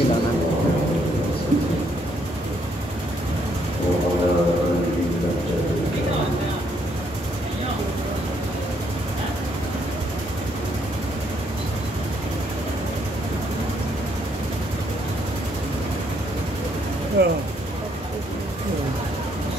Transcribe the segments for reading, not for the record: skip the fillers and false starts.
खिलाना है।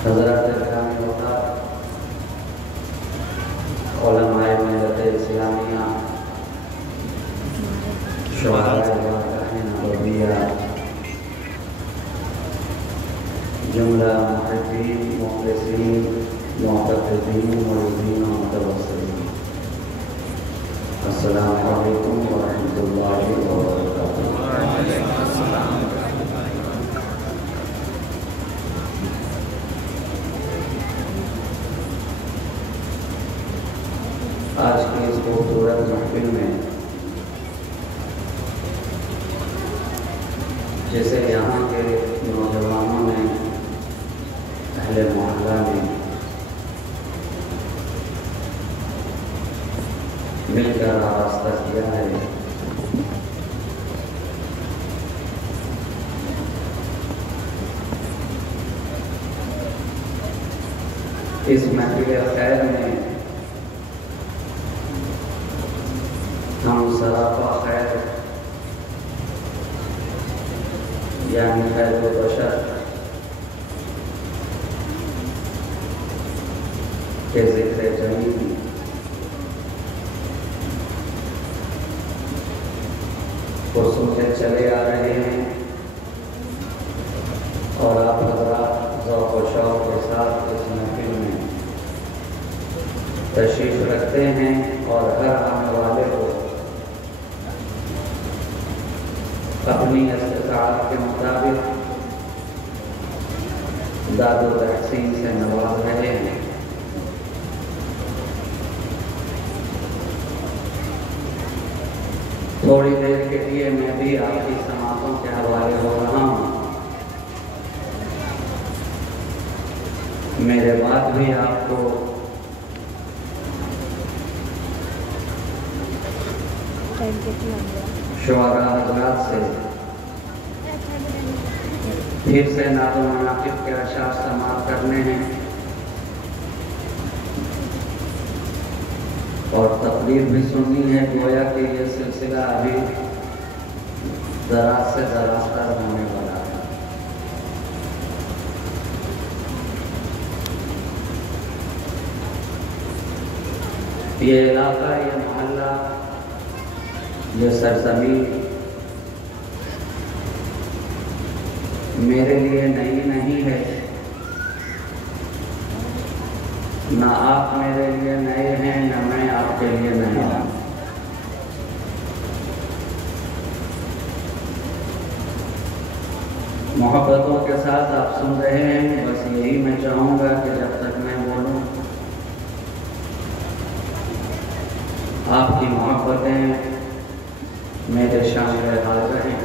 हज़रात इस्लामी होता उलमाए मिल्लत इस्लामिया शुहदाए नबविया जुमला मुहब्बीन मुखलिसीन मुअतक़िदीन मुरीदीन व मुतवस्सिलीन, अस्सलामु अलैकुम व रहमतुल्लाहि व बरकातुहू। आज की इस खूबसूरत महफिल में जैसे यहाँ के नौजवानों ने अहले मोहल्ला ने मिलकर रास्ता किया है, इस महफिल खैर में हम सराफा खैर यानी खैर व बशर के ज़िक्र जमीन को सुनते चले आ रहे हैं और आप हज़रात ज़ौक़ व शौक़ के साथ इस महफिल में तशरीफ़ रखते हैं और हर आने वाले को अपनी इस्तिताअत के मुताबिक दाद व तहसीन से नवाज रहे हैं। थोड़ी देर के लिए मैं भी आपकी समातों के हवाले हो रहा हूँ। मेरे बाद भी आपको शुअरा हज़रात से फिर से नाज़ो मनाक़िब के अशार समाअत करने हैं और तकरीर भी सुननी है। गोया कि ये सिलसिला अभी दराज से दराज़तर होने वाला है। ये इलाका, ये मोहल्ला, ये सरजमीन मेरे लिए नई नहीं है, ना आप मेरे लिए नए हैं, ना मैं आपके लिए नया हूं। मोहब्बतों के साथ आप सुन रहे हैं। बस यही मैं चाहूँगा कि जब तक मैं बोलूँ आपकी मोहब्बतें मेरे शामिल हाल रहें।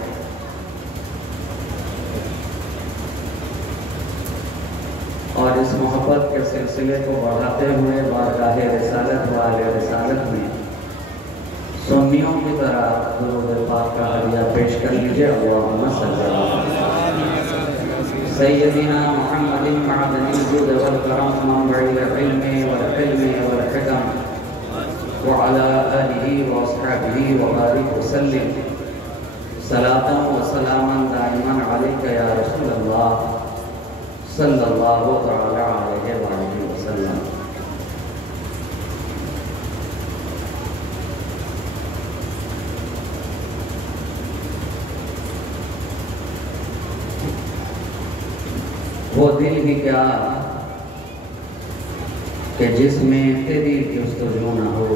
और इस मोहब्बत के सिलसिले को बढ़ाते हुए बारगाह रिसालत वाले रिसालत में सुन्नियों की तरह दुरूद पाक का हदिया पेश कर लीजिए। अल्लाहुम्मा सल्ली अला सय्यदिना मुहम्मदिन मअदनिल जुद वल करम मंबइल इल्मी वल हिल्मी वल हिकम व अला आलिहि व अस्हाबिहि व बारिक वसल्लिम सलातन व सलामन दाइमन अलैका या रसूलल्लाह सल्लल्लाहु तआला अलैहि व आलिहि वसल्लम। वो दिल ही क्या कि जिसमें तेरी जुस्तजू न हो,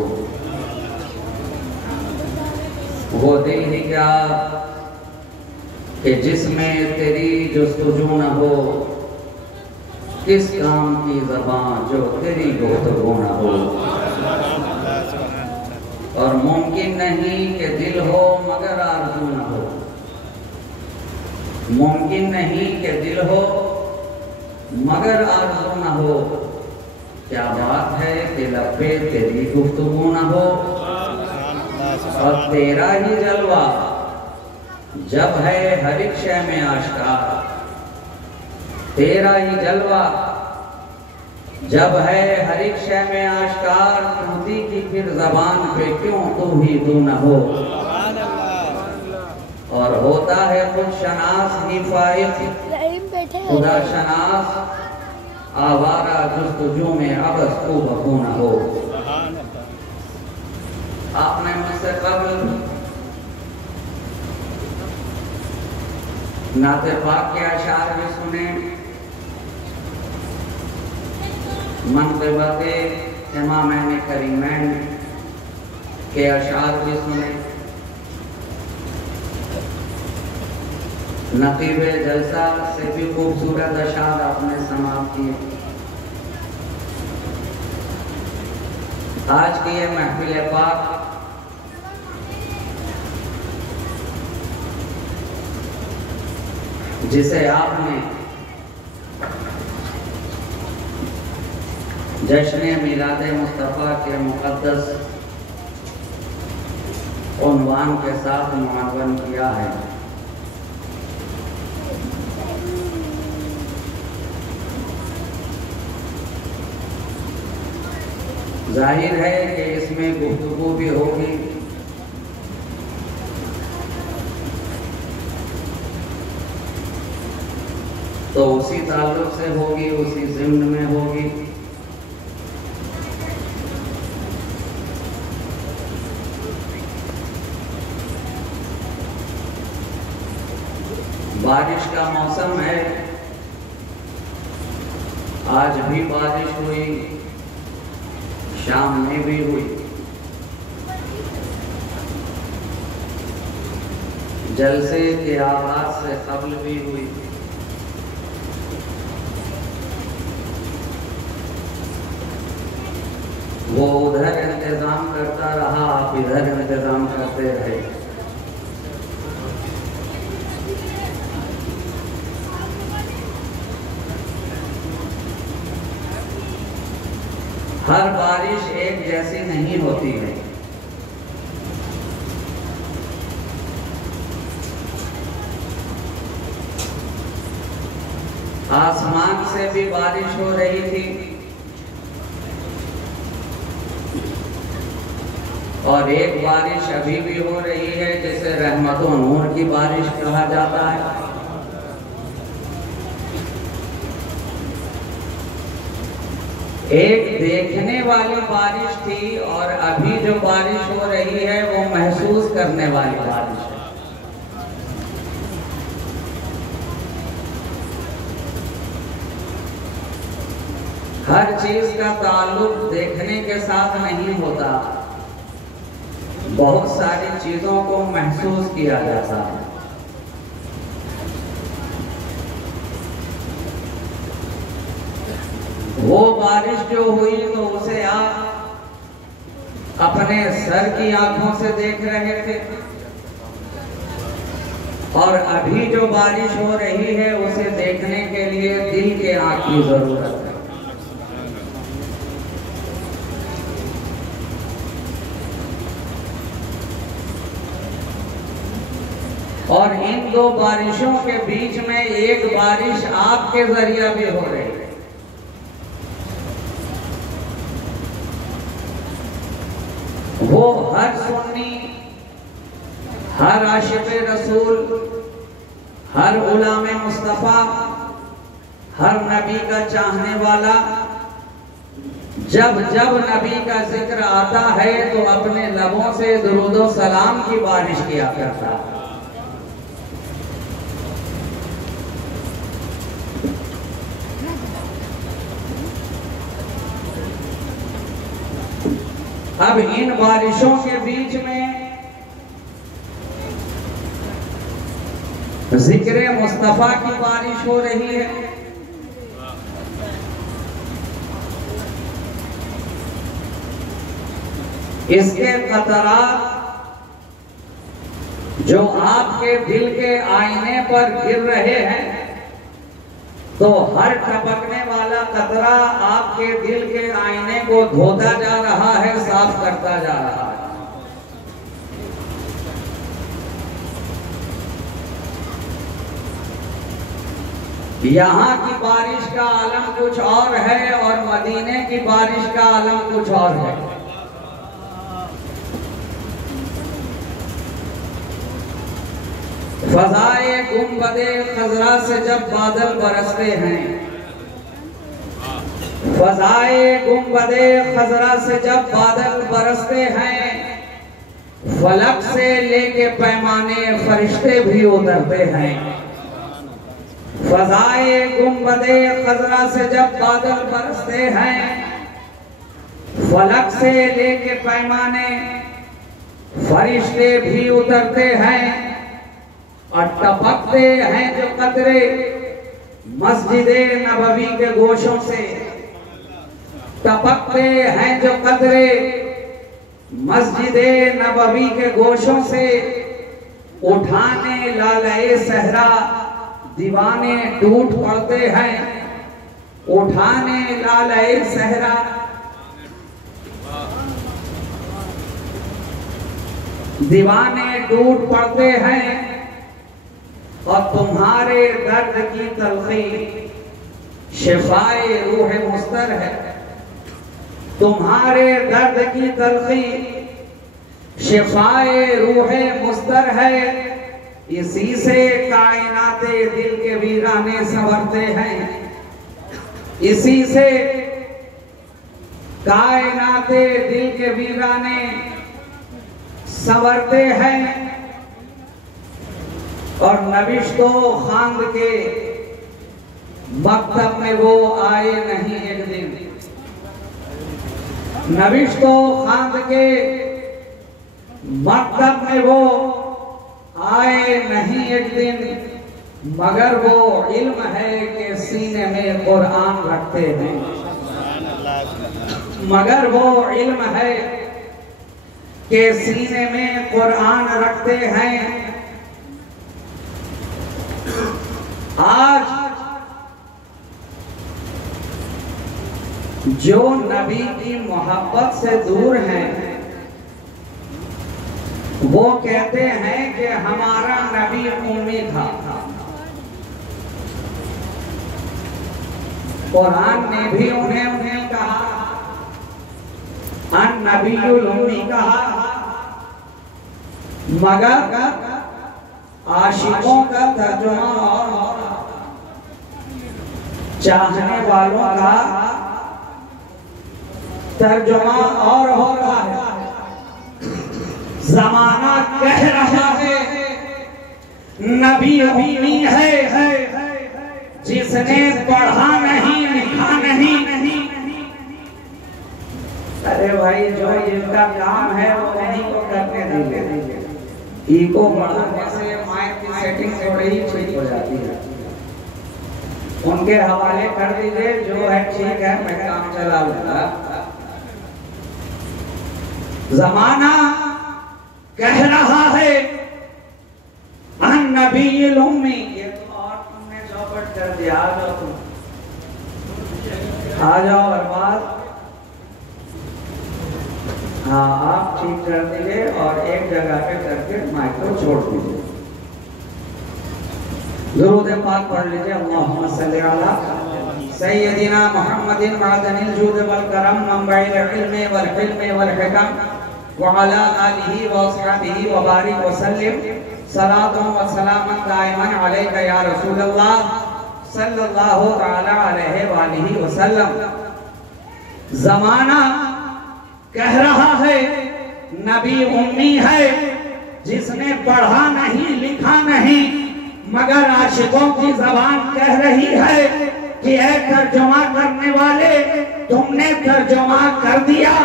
वो दिल ही क्या कि जिसमें तेरी जुस्तजू न हो, किस काम की ज़बान जो तेरी गुफ्तगू न हो। और मुमकिन नहीं कि दिल हो मगर आरज़ू न हो, मुमकिन नहीं कि दिल हो मगर आरज़ू न हो। क्या बात है कि लब पे तेरी गुफ्तगू न हो, और तेरा ही जलवा जब है हर एक शय में आश्कार, तेरा ही जलवा जब है हर एक शय में आश्कार, टूटी की फिर जबान पे क्यों तू ही तू न हो। और होता है खुद शनास ही फाइज, खुदा शनास आवारा जुस्तजू में अबस को बकू न हो। आपने मुझसे कबल नाते पाक के अशार भी सुने, मनक़िबत इमामैन करीमैन के अशार भी सुने, नक़ीब जलसा से भी खूबसूरत अशार आपने समाप्त किए। आज की ये महफिल पाक जिसे आपने जश्न मिलाद मुस्तफ़ा के मुक़द्दस उन्वान के साथ मुअव्वन किया है, जाहिर है कि इसमें गुफ्तगू भी होगी, तो उसी ताल्लुक से होगी, उसी ज़िम्न में होगी। बारिश का मौसम है, आज भी बारिश हुई, शाम में भी हुई, जलसे के आवाज से कबल भी हुई। वो उधर इंतजाम करता रहा, आप इधर इंतजाम करते रहे। हर बारिश एक जैसी नहीं होती है, आसमान से भी बारिश हो रही थी और एक बारिश अभी भी हो रही है जिसे रहमत व नूर की बारिश कहा जाता है। एक देखने वाली बारिश थी और अभी जो बारिश हो रही है वो महसूस करने वाली बारिश है। हर चीज का ताल्लुक देखने के साथ नहीं होता, बहुत सारी चीजों को महसूस किया जाता है। वो बारिश जो हुई तो उसे आप अपने सर की आंखों से देख रहे थे, और अभी जो बारिश हो रही है उसे देखने के लिए दिल के आंख की जरूरत है। और इन दो बारिशों के बीच में एक बारिश आपके जरिया भी हो रही है। वो हर सुन्नी, हर आशिक़े रसूल, हर गुलामे मुस्तफ़ा, हर नबी का चाहने वाला जब जब नबी का जिक्र आता है तो अपने लबों से दुरूदो सलाम की बारिश किया करता है। अब इन बारिशों के बीच में जिक्र मुस्तफा की बारिश हो रही है। इसके कतरात जो आपके दिल के आईने पर गिर रहे हैं, तो हर टपकने वाला कतरा आपके दिल के आईने को धोता जा रहा है, साफ करता जा रहा है। यहाँ की बारिश का आलम कुछ और है और मदीने की बारिश का आलम कुछ और है। फज़ाए गुंबदे खज़रा से जब बादल बरसते हैं, फज़ाए गुंबदे खज़रा से जब बादल बरसते हैं, फलक से लेके पैमाने फरिश्ते भी उतरते हैं। फज़ाए गुंबदे खज़रा से जब बादल बरसते हैं, फलक से लेके पैमाने फरिश्ते भी उतरते हैं, और टपकते हैं जो कतरे मस्जिदे नबवी के गोशों से, टपकते हैं जो कतरे मस्जिदे नबवी के गोशों से, उठाने लाले सहरा दीवाने टूट पड़ते हैं, उठाने लाले सहरा दीवाने टूट पड़ते हैं, और तुम्हारे दर्द की तलखी शिफाए रूह मुस्तर है। तुम्हारे दर्द की तलखी शिफाए रूह मुस्तर है। इसी से कायनाते दिल के वीराने संवरते हैं, इसी से कायनाते दिल के वीराने संवरते हैं। और नबिश्तो खांद के मकतब में वो आए नहीं एक दिन, नबिश्तो खांद के मकतब में वो आए नहीं एक दिन, मगर वो इल्म है कि सीने में कुरान रखते हैं, मगर वो इल्म है कि सीने में कुरान रखते हैं। आज जो नबी की मोहब्बत से दूर हैं, वो कहते हैं कि हमारा नबी उम्मी था। कुरान ने भी उन्हें कहा, अन नबीयुल उम्मी कहा, मगर आशिकों का तर्जुमा और चाहने वालों का तर्जुमा और हो रहा है। जमाना कह रहा है नबी उम्मी है जिसने पढ़ा नहीं लिखा नहीं। अरे भाई जो जिनका काम है वो नहीं को करने दीजिए। ईको बढ़ाने से माइक की सेटिंग थोड़ी ही ठीक हो जाती है। उनके हवाले कर दीजिए, जो है ठीक है, मैं काम चला लूंगा। जमाना कह रहा है नबी उम्मी, ये तो और तुमने चौपट कर दिया। आ जाओ तुम, आ जाओ अरबाज। हाँ आप ठीक कर दीजिए और एक जगह पे करके माइक को छोड़ दीजिए। दुरूद पाक पढ़ लीजिए। अल्लाहुम्मा सल्ली अला सय्यदिना मुहम्मदिन मअदनिल जूद वल करम मंबइल इल्म वल हिल्म वल हिकम व अला आलिहि व अस्हाबिहि व बारिक व सल्लिम सलातु व सलामन दाइमन अलैका या रसूल अल्लाह सल्लल्लाहु तआला अलैहि व आलिहि व सल्लम। जमाना कह रहा है नबी उम्मी है जिसने पढ़ा नहीं लिखा नहीं, मगर आशिकों की जबान कह रही है कि ऐ तर्जुमा करने वाले, तुमने तर्जुमा कर दिया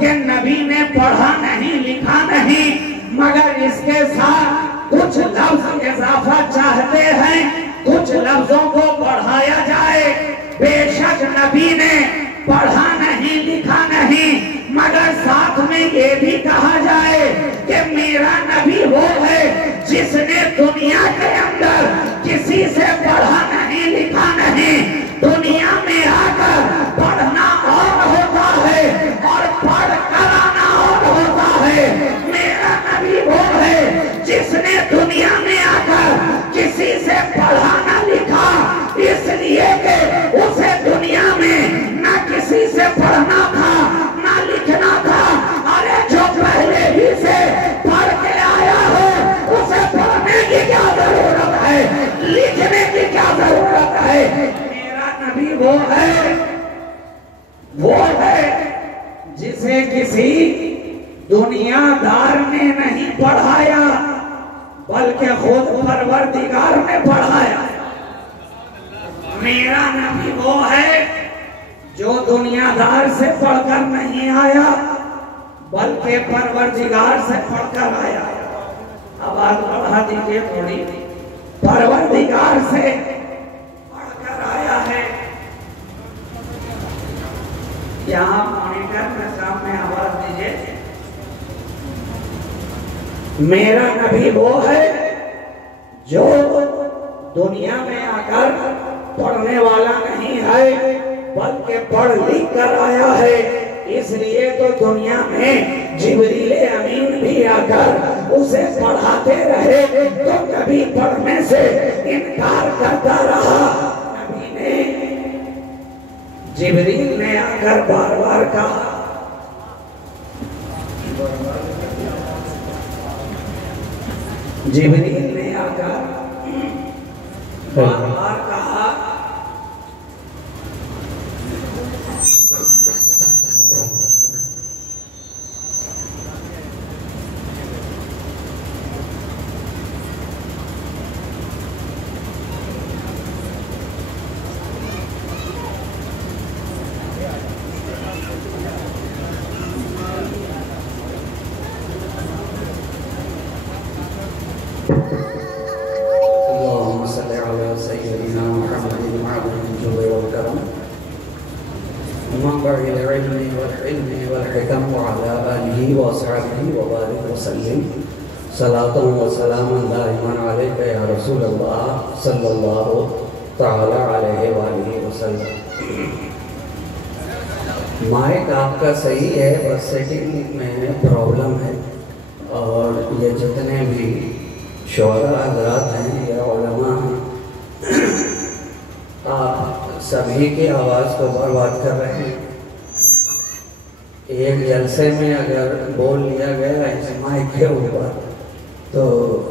कि नबी ने पढ़ा नहीं लिखा नहीं, मगर इसके साथ कुछ लफ्ज इजाफा चाहते हैं, कुछ लफ्जों को बढ़ाया जाए। बेशक नबी ने पढ़ा नहीं लिखा नहीं, मगर साथ में ये भी कहा जाए कि मेरा नबी वो है जिसने दुनिया के अंदर किसी से पढ़ा नहीं लिखा नहीं। दुनिया में आकर पढ़ना और होता है और पढ़ कर आना और होता है। मेरा नबी वो है जिसने दुनिया में आकर किसी से पढ़ा ना लिखा, इसलिए कि उसे दुनिया में ना किसी से पढ़ना था ना लिखना था। अरे जो पहले ही से पढ़ के आया हो उसे पढ़ने की क्या जरूरत है, लिखने की क्या जरूरत है। मेरा नबी वो है जिसे किसी दुनियादार ने नहीं पढ़ाया, बल्कि खुद परवरदिगार ने पढ़ाया। मेरा नबी वो है जो दुनियादार से पढ़कर नहीं आया, बल्कि परवरदिगार से पढ़कर आया। आवाज बढ़ा दीजिए थोड़ी। परवरदिगार से पढ़कर आया है। यहाँ मॉनिटर में सामने आवाज दीजिए। मेरा नबी वो है जो दुनिया में आकर पढ़ने वाला नहीं है, बल्कि पढ़ लिख कर आया है। इसलिए तो दुनिया में जिब्रील अमीन भी आकर उसे पढ़ाते रहे, तो कभी पढ़ने से इनकार करता रहा। नबी ने, जिब्रील ने आकर बार बार कहा, जिब्रील ने आकर बार बार कहा, सलातु व सलामन दाइमन अलैका या रसूल अल्लाह सल्लल्लाहु तआला अलैहि व आलिहि वसल्लम। माइक आपका सही है, बस सेटिंग में प्रॉब्लम है। और ये जितने भी शोरा हज़रात हैं या उलमा हैं, आप सभी की आवाज़ को बर्बाद कर रहे हैं। एक जलसे में अगर बोल लिया गया इस माइक के ऊपर तो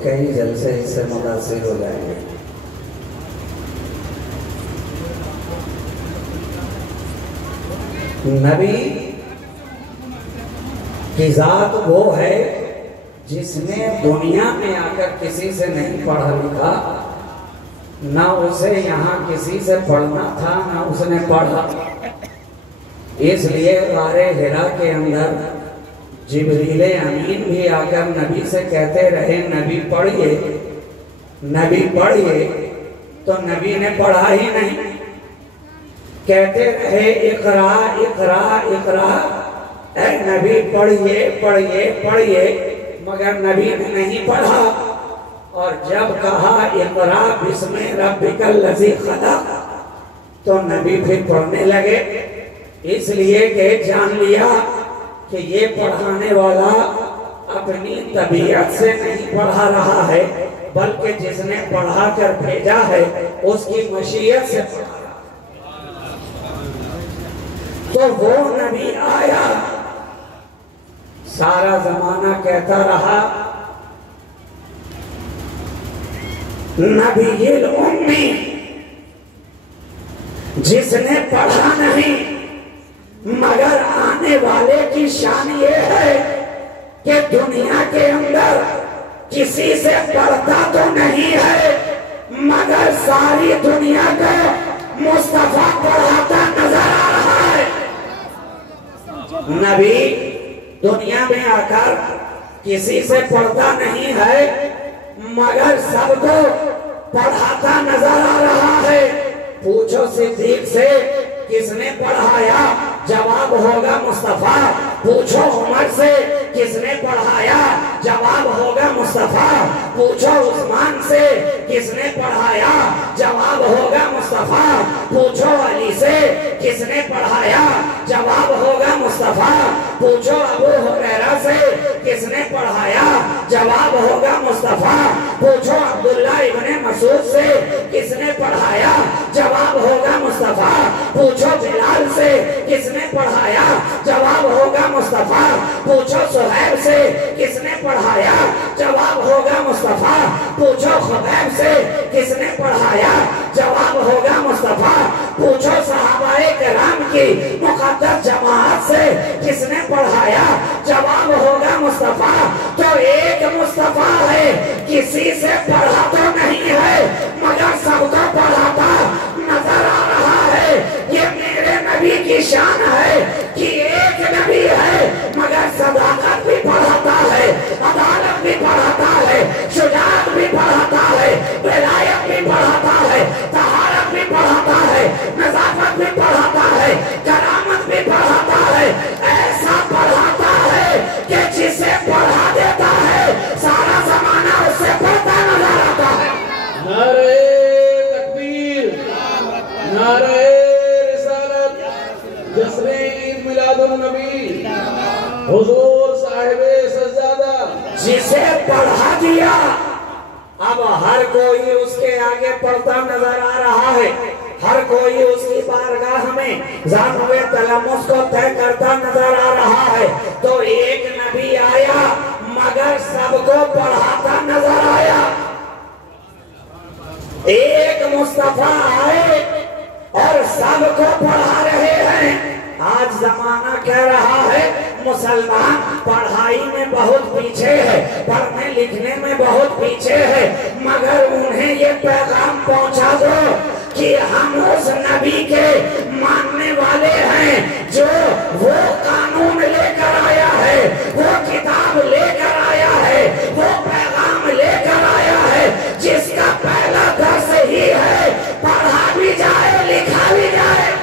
कई जलसे इससे मुतासिर हो जाएंगे। नबी कि जात वो है जिसने दुनिया में आकर किसी से नहीं पढ़ा लिखा, ना उसे यहाँ किसी से पढ़ना था ना उसने पढ़ा। इसलिए गारे हिरा के अंदर जिब्रीले अमीन भी आकर नबी से कहते रहे नबी पढ़िए, नबी पढ़िए, तो नबी ने पढ़ा ही नहीं। कहते रहे इकरा इकरा इकरा, ऐ नबी पढ़िए पढ़िए पढ़िए, मगर नबी ने नहीं पढ़ा। और जब कहा इकरा बिस्मि रब्बिकल लज़ी खलक़, तो नबी फिर पढ़ने लगे। इसलिए कि जान लिया कि ये पढ़ाने वाला अपनी तबीयत से नहीं पढ़ा रहा है, बल्कि जिसने पढ़ा कर भेजा है उसकी मशीयत से पढ़ा। तो वो नबी आया, सारा जमाना कहता रहा नबीयुल उम्मी, जिसने पढ़ा नहीं, मगर आने वाले की शान ये है कि दुनिया के अंदर किसी से पढ़ता तो नहीं है, मगर सारी दुनिया को मुस्तफा पढ़ाता नजर आ रहा है। नबी दुनिया में आकर किसी से पढ़ता नहीं है, मगर सबको पढ़ाता नजर आ रहा है। पूछो सिद्दीक से किसने पढ़ाया, जवाब होगा मुस्तफा। पूछो उमर से किसने पढ़ाया, जवाब होगा मुस्तफा। पूछो उस्मान से किसने पढ़ाया, जवाब होगा मुस्तफा। पूछो अली से किसने पढ़ाया, जवाब होगा मुस्तफा। पूछो अबू हुरैरा से किसने पढ़ाया, जवाब होगा मुस्तफा। पूछो अब्दुल्ला इब्ने मसूद से किसने पढ़ाया, जवाब होगा मुस्तफा। पूछो बिलाल से किसने पढ़ाया, जवाब होगा मुस्तफा। पूछो सुहैब से किसने पढ़ाया, जवाब होगा मुस्तफा। पूछो खुबैब से किसने पढ़ाया, जवाब होगा मुस्तफा। पूछो सहाबाए किराम की मुक़द्दस जमात से किसने पढ़ाया, जवाब होगा मुस्तफा। तो एक मुस्तफा है, किसी से पढ़ा तो नहीं है, मगर सबको पढ़ाता नजर आ रहा है। ये मेरे नबी की शान है कि एक नबी है, मगर सदाकत भी पढ़ाता है, अदालत भी पढ़ाता है, शुजाअत भी पढ़ाता है, विलायत भी पढ़ाता है, तहारत भी पढ़ाता है, नज़ाफत भी पढ़ाता है, करामत भी पढ़ाता है। ऐसा पढ़ाता है कि जिसे पढ़ा देता है सारा जमाना उससे पढ़ता नजर आता है। नारे तकबीर, नारे रिसालत, जश्न ईद मिलादुन नबी, हुजूर साहिबे सज्जादा। जिसे पढ़ा दिया अब हर कोई उसके आगे पढ़ता नजर आ रहा है, हर कोई उसकी बारगाह में ज़ानुए तलम्मुस को तय करता नजर आ रहा है। तो एक नबी आया, मगर सबको पढ़ाता नजर आया। एक मुस्तफा आए और सबको पढ़ा रहे हैं। आज जमाना कह रहा है मुसलमान पढ़ाई में बहुत पीछे है, पढ़ने लिखने में बहुत पीछे है, मगर उन्हें ये पैगाम पहुंचा दो कि हम उस नबी के मानने वाले हैं जो वो कानून लेकर आया है, वो किताब लेकर आया है, वो पैगाम लेकर आया है, जिसका पहला दर्स ही है पढ़ा भी जाए लिखा भी जाए।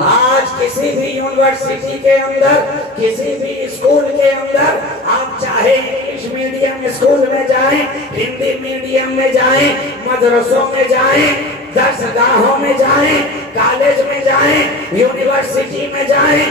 आज किसी भी यूनिवर्सिटी के अंदर, किसी भी स्कूल के अंदर, आप चाहे इंग्लिश मीडियम स्कूल में जाएं, हिंदी मीडियम में जाएं, मदरसों में जाएं, दरसगाहों में जाएं, कॉलेज में जाएं, यूनिवर्सिटी में जाएं,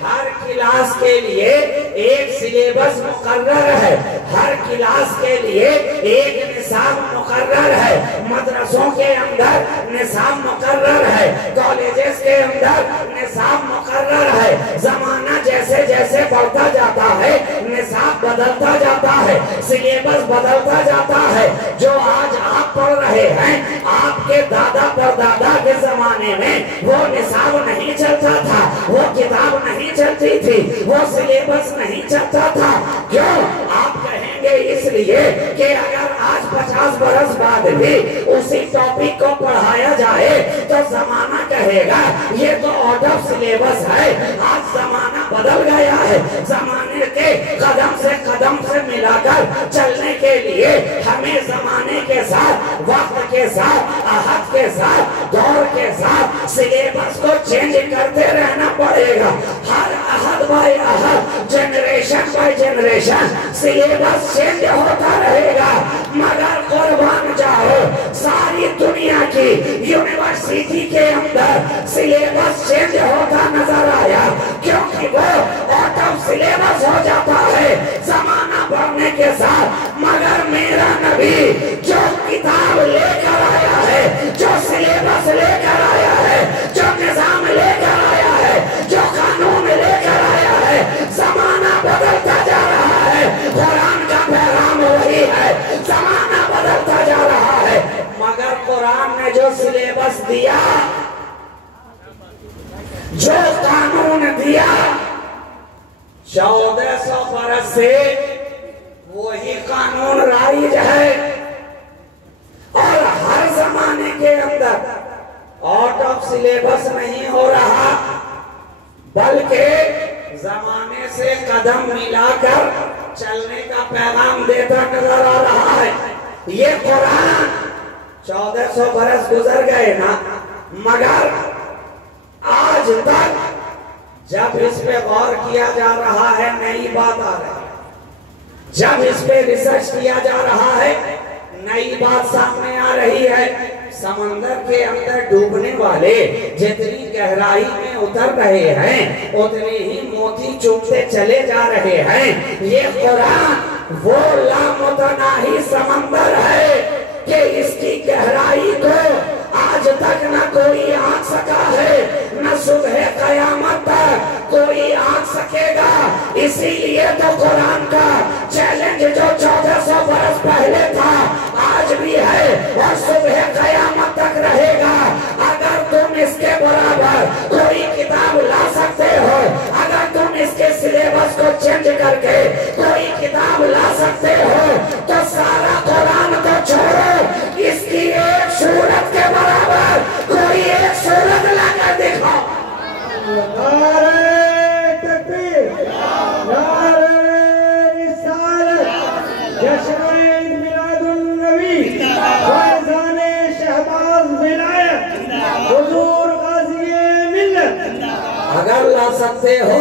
हर क्लास के लिए एक सिलेबस मुकर्रर है, हर क्लास के लिए एक निसाब मुकर्रर है। मदरसों के अंदर निसाब मुकर्रर है, कॉलेजेस के अंदर निसाब मुकर्रर है। जमाना जैसे जैसे बढ़ता जाता है, निसाब बदलता जाता है, सिलेबस बदलता जाता है। जो आज आप पढ़ रहे हैं, आपके दादा परदादा के जमाने में वो निसाब नहीं चलता था। वो किताब नहीं चलती थी, वो सिलेबस नहीं चलता था। क्यों? आप कहेंगे इसलिए कि अगर आज 50 बरस बाद भी उसी टॉपिक को पढ़ाया जाए तो जमाना कहेगा ये तो आउट ऑफ सिलेबस है। आज जमाना बदल गया है, जमाने के कदम से मिलाकर चलने के लिए हमें जमाने के साथ, वक्त के साथ, आहत के साथ, दौर के साथ सिलेबस को चेंज करते रहना पड़ेगा। हर आहत बाय आहत, generation by generation syllabus change होता रहेगा। मगर कुर्बान जाओ, सारी दुनिया की यूनिवर्सिटी के अंदर सिलेबस चेंज होता नजर आया, क्योंकि वो आउट ऑफ सिलेबस हो जाता है जमाना बढ़ने के साथ। मगर मेरा नबी जो किताब लेकर आया है, जो सिलेबस लेकर आया है, जो निजाम लेकर आया है, जो कानून लेकर आया है, जमाना बदलता जा रहा है। कुरान का पैगाम वही है, जमाना बदलता जा रहा है। मगर कुरान ने जो सिलेबस दिया, जो कानून दिया, 1400 बरस से वही कानून राइज है। और हर जमाने के अंदर आउट ऑफ सिलेबस नहीं हो रहा, बल्कि जमाने से कदम मिलाकर चलने का पैगाम देता नजर आ रहा है। ये कुरान 1400 बरस गुजर गए ना, मगर आज तक जब इस पे गौर किया जा रहा है नई बात आ रही है, जब इस पे रिसर्च किया जा रहा है नई बात सामने आ रही है। समंदर के अंदर डूबने वाले जितनी गहराई में उतर रहे हैं उतने ही मोती चुभते चले जा रहे हैं। ये कुरान वो लामुतनाही समंदर है कि इसकी गहराई को आज तक न कोई आंक सका है, न सुबह कयामत तक कोई आंक सकेगा। इसीलिए तो कुरान का चैलेंज जो 1400 बरस पहले था आज भी है और सुबह कयामत तक रहेगा। अगर तुम इसके बराबर कोई किताब ला सकते हो, अगर तुम इसके सिलेबस को चेंज करके कोई किताब ला सकते हो, तो सारा कुरान को छोड़ो, इसकी एक सूरत के बराबर कोई एक सूरत लाकर दिखाओ। नारे तकबीर, नारे रिसालत, जश्न मिलादुन नबी, फैज़ाने शहबाज विलायत, हुजूर गाज़ी मिल्लत। अगर ला सकते हो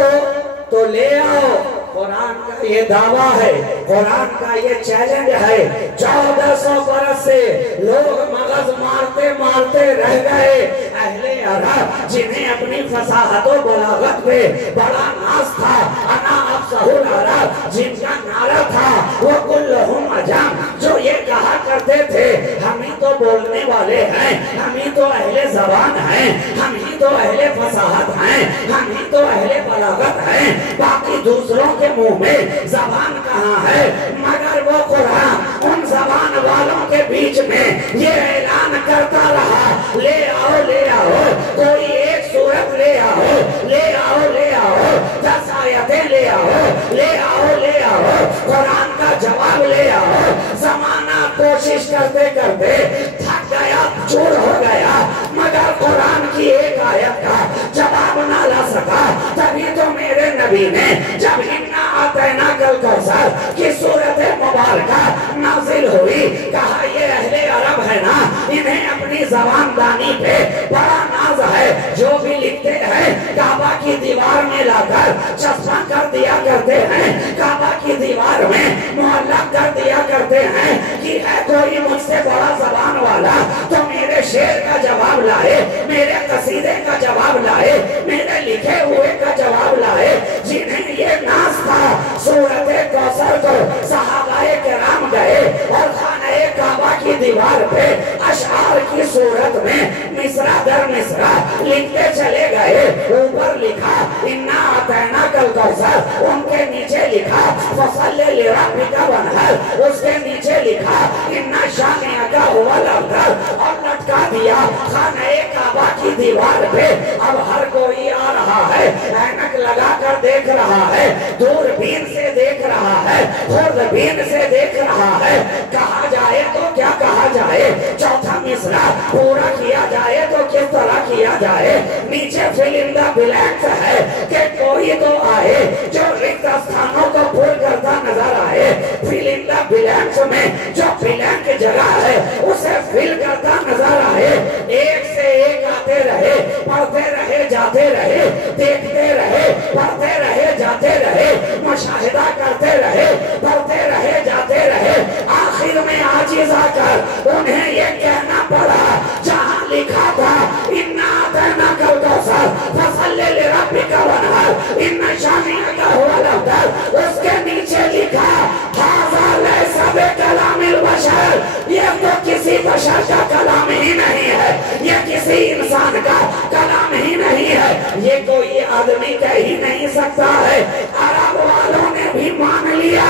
तो ले आओ। कुरान का ये दावा है, कुरान का ये चैलेंज है। 1400 बरस से लोग मगज मारते मारते रह गए। अहले अरब जिन्हें अपनी फसाहत और बलागत पे बड़ा नाज था, अना अफसहुल अरब जिनका नारा था, वो कुल्लुहुम अजम, जो ये कहा करते थे हम ही तो बोलने वाले हैं, हम ही तो अहले ज़बान हैं, हम ही तो अहले फसाहत हैं, हम ही तो अहले बलागत हैं, बाकी दूसरों के मुंह में जबान कहाँ है। मगर वो कुरान उन जबान वालों के बीच में ये ऐलान करता रहा, ले आओ ले आओ, कोई एक सूरत ले आओ, ले आओ ले आओ, 10 आयतें ले आओ, ले आओ ले आओ, कुरान का जवाब ले आओ। जमाना कोशिश करते करते थक गया, चूर हो गया, मगर कुरान की एक आयत का जवाब ना ला सका। तभी तो मेरे नबी ने जब इन्ना आतैना कल कौसर की सूरत मुबारका नाजिल हुई, कहा ये अहले अरब है ना, इन्हें अपनी जबानदानी पे बड़ा नाज है। जो भी लिखते हैं काबा की दीवार में लाकर चश्मा कर दिया करते हैं, काबा की दीवार में मुअल्लक कर दिया करते हैं कि है कोई मुझसे बड़ा जबान वाला तो मेरे शेर का जवाब लाए, मेरे कसीदे का जवाब लाए, मेरे लिखे हुए का जवाब लाए। जिन्हें ये नाज था सूरत कौसर को सहाबाए किराम गए और खाने काबा की दीवार पे अशआर की सूरत में मिसरा दर मिसरा लिखते चले गए। ऊपर लिखा इन्ना आतैना कल कौसर कौसर, उनके नीचे लिखा फसल्ले लिरब्बिका वनहर, उसके नीचे लिखा इन्ना शानिअका हुवल अबतर, और लटका दिया खाने काबा की दीवार पे। अब हर कोई आ रहा है, ऐनक लगा कर देख रहा है, दूरबीन से देख रहा है, खुर्दबीन से देख रहा है। कहा जाए तो क्या कहा जाए, चौथा मिसरा पूरा किया जाए तो किस तरह किया जाए। नीचे फिल इन द ब्लैंक्स है कि कोई तो आए जो रिक्त स्थानों को पूर्ण करता नजर आए। फिल इन द ब्लैंक्स में जो ब्लैंक जगह है उसे फिल करता नजर आए। एक से एक आते रहे, पढ़ते रहे, जाते रहे, देखते रहे, पढ़ते रहे, जाते रहे, मुशाहिदा करते रहे, पढ़ते रहे, जाते रहे। आखिर में आजिज आकर उन्हें ये कहना पड़ा जहाँ लिखा था इन्ना अतैना कल कौसर फसल्ले लिरब्बिका वनहर इन्ना शानिअका हुवल अबतर, उसके नीचे लिखा हाज़ा लैसा बिकलामिल बशर, ये तो किसी बशर का कलाम ही नहीं है, ये किसी इंसान का कलाम ही नहीं है, ये कोई आदमी कह ही नहीं सकता है। अरब वालों ने भी मान लिया,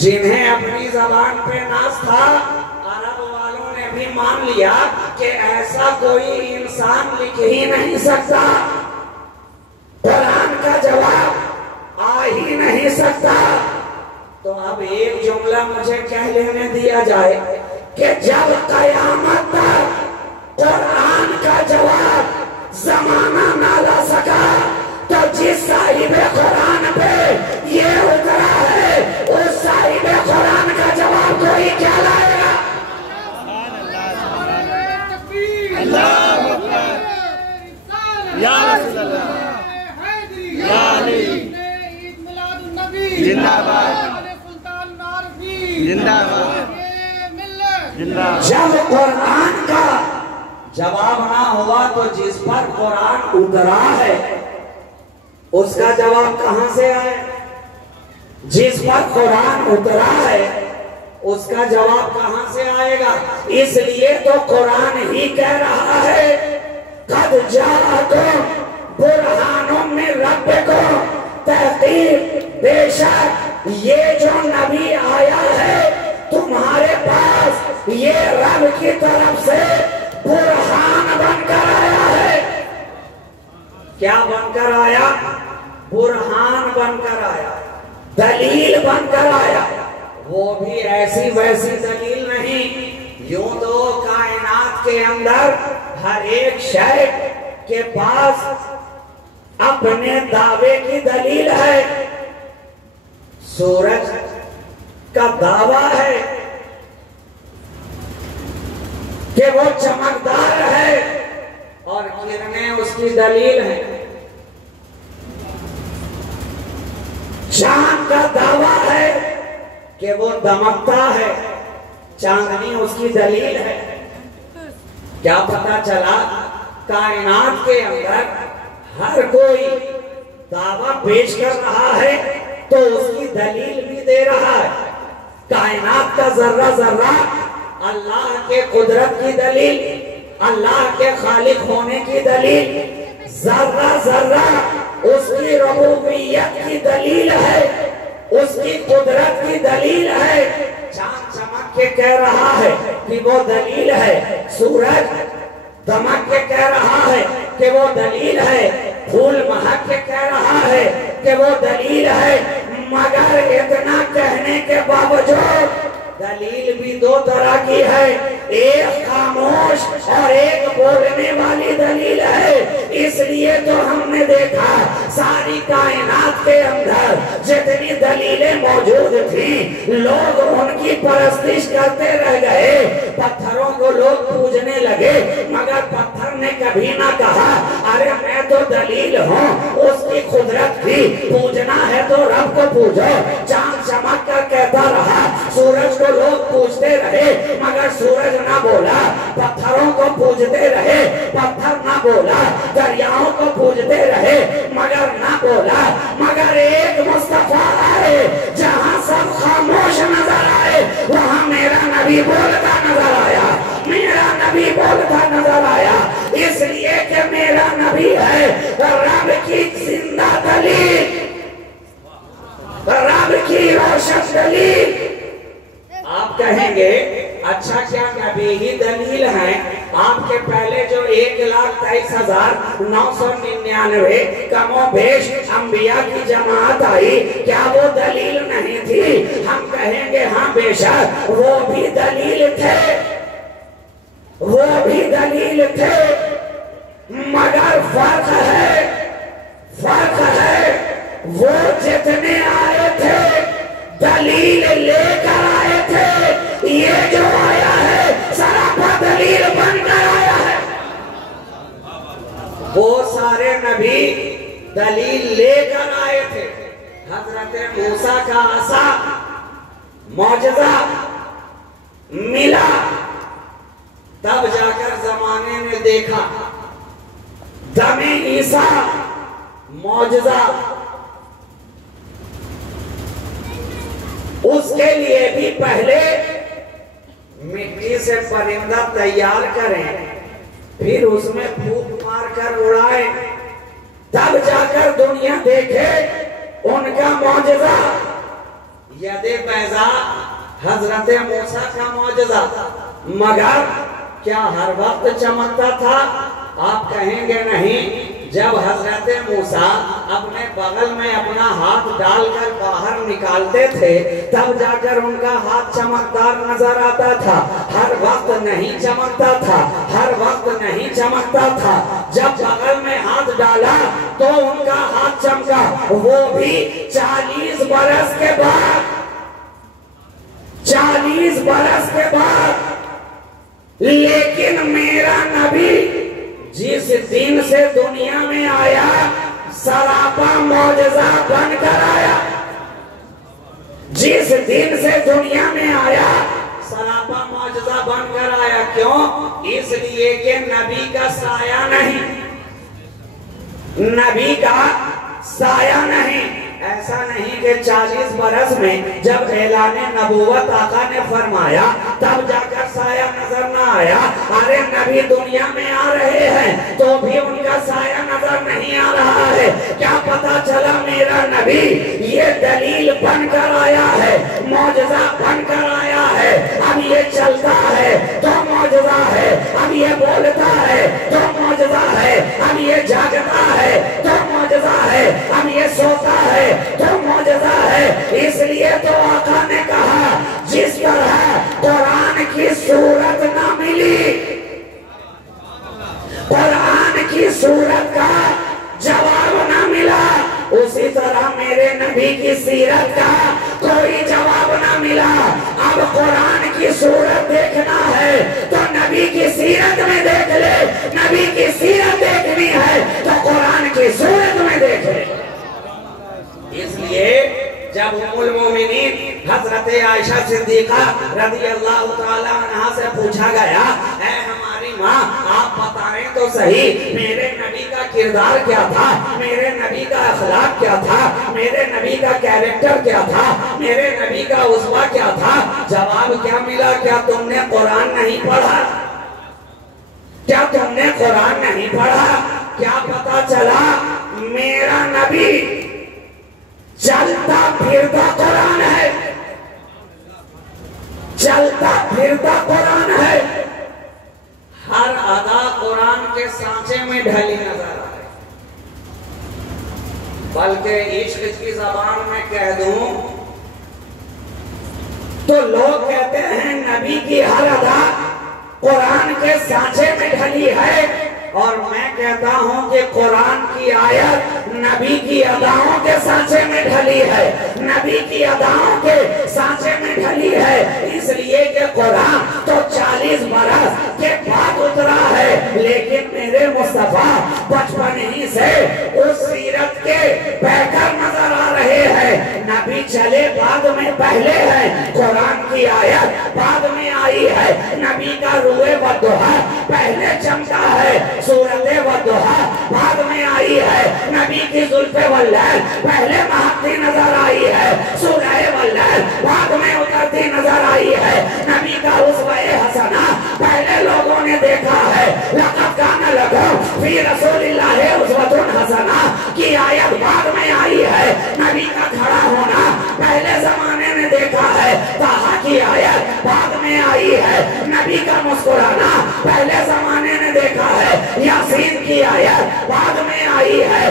जिन्हें अपनी जबान पे नाज था, अरब वालों ने भी मान लिया कि ऐसा कोई इंसान लिख ही नहीं सकता, कुरान का जवाब आ ही नहीं सकता। तो अब एक जुमला मुझे कह लेने दिया जाए कि जब कयामत तक कुरान का जवाब जमाना ना ला सका, तो जिस साहिबे कुरान पे ये उतरा है उस साहिबे कुरान का जवाब कोई क्या लाएगा। जब कुरान का जवाब ना हुआ तो जिस पर कुरान उतरा है उसका जवाब कहां से आए। जिस पर कुरान उतरा है उसका जवाब कहां से आएगा। इसलिए तो कुरान ही कह रहा है कद जाअकुम बुरहानुम मिन रब्बिकुम, तहकीक बेशक ये जो नबी आया है तुम्हारे पास ये रब की तरफ से बुरहान बनकर आया है। क्या बनकर आया? बुरहान बनकर आया, दलील बनकर आया। वो भी ऐसी वैसी दलील नहीं, यूं तो कायनात के अंदर हर एक शय के पास अपने दावे की दलील है। सूरज का दावा है कि वो चमकदार है और किरणें उसकी दलील है। चांद का दावा है कि वो दमकता है, चांदनी उसकी दलील है। क्या पता चला कायनात के अंदर हर कोई दावा पेश कर रहा है तो उसकी दलील भी दे रहा है। कायनात का जर्रा जर्रा अल्लाह के कुदरत की दलील, अल्लाह के खालिक होने की दलील, जर्रा जर्रा उसकी रबूबियत की दलील है, उसकी कुदरत की दलील है। चांद चमक के कह रहा है कि वो दलील है, सूरज दमक के कह रहा है कि वो दलील है, फूल महक के कह रहा है कि वो दलील है। मगर इतना कहने के बावजूद दलील भी दो तरह की है, एक खामोश और एक बोलने वाली दलील है। इसलिए तो हमने देखा सारी कायनात के अंदर जितनी दलीलें मौजूद थी लोग उनकी परस्तिश करते रह गए, पत्थरों को लोग पूजने लगे, मगर पत्थर ने कभी ना कहा अरे मैं तो दलील हूँ उसकी कुदरत की, पूजना है तो रब को पूजो। चांद चमक कर कहता रहा, सूरज को लोग पूजते रहे मगर सूरज ना बोला, पत्थरों को पूजते रहे पत्थर ना बोला, दरियाओं को पूजते रहे मगर ना बोला। मगर एक मुस्तफा आए जहाँ सब खामोश नजर आए वहाँ मेरा नबी बोलता नजर आया, मेरा नबी बोलता नजर आया। इसलिए कि मेरा नबी है रब की ही दलील हैं। आपके पहले जो 1,23,999 कमोबेश अंबिया की जमात आई, क्या वो दलील नहीं थी? हम कहेंगे हाँ बेशक वो भी दलील थे, वो भी दलील थे, मगर फर्क है वो जितने आए थे दलील लेकर आए थे, ये जो आया है सरापा दलील बनकर आया है। वो सारे नबी दलील लेकर आए थे। हजरत मूसा का आसा मौजज़ा मिला, तब जाकर जमाने ने देखा। दमे ईसा मौजज़ा, उसके लिए भी पहले मिट्टी से परिंदा तैयार करें, फिर उसमें फूंक मारकर उड़ाए, तब जाकर दुनिया देखे उनका मौजज़ा। यदे बैजा हजरत मूसा का मौजज़ा, मगर क्या हर वक्त चमकता था? आप कहेंगे नहीं। जब हजरत मूसा अपने बगल में अपना हाथ डालकर बाहर निकालते थे, तब जाकर उनका हाथ चमकदार नजर आता था। हर वक्त नहीं चमकता था, हर वक्त नहीं चमकता था। जब बगल में हाथ डाला तो उनका हाथ चमका, वो भी 40 बरस के बाद। 40 बरस के बाद। लेकिन मेरा नबी जिस दिन से दुनिया में आया सरापा मौजज़ा बनकर आया। जिस दिन से दुनिया में आया सरापा मौजज़ा बनकर आया। क्यों? इसलिए कि नबी का साया नहीं, नबी का साया नहीं। ऐसा नहीं कि 40 बरस में जब ऐलाने नबूवत आका ने फरमाया तब जाकर साया नजर ना आया। अरे नबी दुनिया में आ रहे हैं तो भी उनका साया नजर नहीं आ रहा है। क्या पता चला मेरा नबी ये दलील बनकर आया है, मौजज़ा बनकर आया है। अब ये चलता है तो मौजज़ा है, अब ये बोलता है तो मौजज़ा है, अब ये जागता है तो मौजज़ा है, अब ये सोता है तो मौजज़ा है। इसलिए तो आका ने कहा जिस तरह कुरान की सूरत ना मिली, कुरान की सूरत का जवाब ना मिला, उसी तरह मेरे नबी की सीरत का कोई जवाब ना मिला। अब कुरान की सूरत देखना है तो नबी की सीरत में देख ले, नबी की सीरत देखनी है तो कुरान की सूरत में देख ले। इसलिए जब उम्मुल मोमिनीन हजरत आयशा सिद्दीका रज़ियल्लाहु ताला अन्हा से पूछा गया, ऐ हमारी माँ आप बताएं तो सही मेरे नबी का किरदार क्या था, मेरे नबी का अखलाक क्या था, मेरे नबी का कैरेक्टर क्या था, मेरे नबी का उस्वा क्या था? जवाब क्या मिला? क्या तुमने कुरान नहीं पढ़ा? क्या तुमने कुरान नहीं पढ़ा? क्या पता चला? मेरा नबी चलता फिरता कुरान है, चलता फिरता कुरान है। हर अदा कुरान के सांचे में ढली नजर आए। बल्कि इश्क की जबान में कह दूं तो लोग कहते हैं नबी की हर अदा कुरान के सांचे में ढली है, और मैं कहता हूं कि कुरान की आयत नबी की अदाओं के सांचे में ढली है, नबी की अदाओं के सांचे में ढली है। इसलिए कि कुरान तो 40 बरस के बाद उतरा है, लेकिन मेरे मुस्तफा बचपन ही से उस सीरत के बहकर नजर आ रहे हैं। नबी चले बाद में पहले है, कुरान की आयत बाद में आई है। नबी का रूए वद्दुहा पहले चमका है, सूरते वद्दुहा बाद में आई है। नबी की जुल्फे वल्लैल पहले महकती नजर आई है, सूरह वल्लैल बाद में उतरती नजर आई है। नबी का उस्वे हसना पहले लोगों ने देखा है, लक़द कान लकुम फी रसूलिल्लाहि उस्वतुन हसना की आयत बाद में आई है। नबी का खड़ा होना पहले जमाने में देखा है, ताहा की आयत बाद में आई है। नबी का मुस्कुराना पहले जमाने ने देखा है। यासीन की आयत बाद में आई है।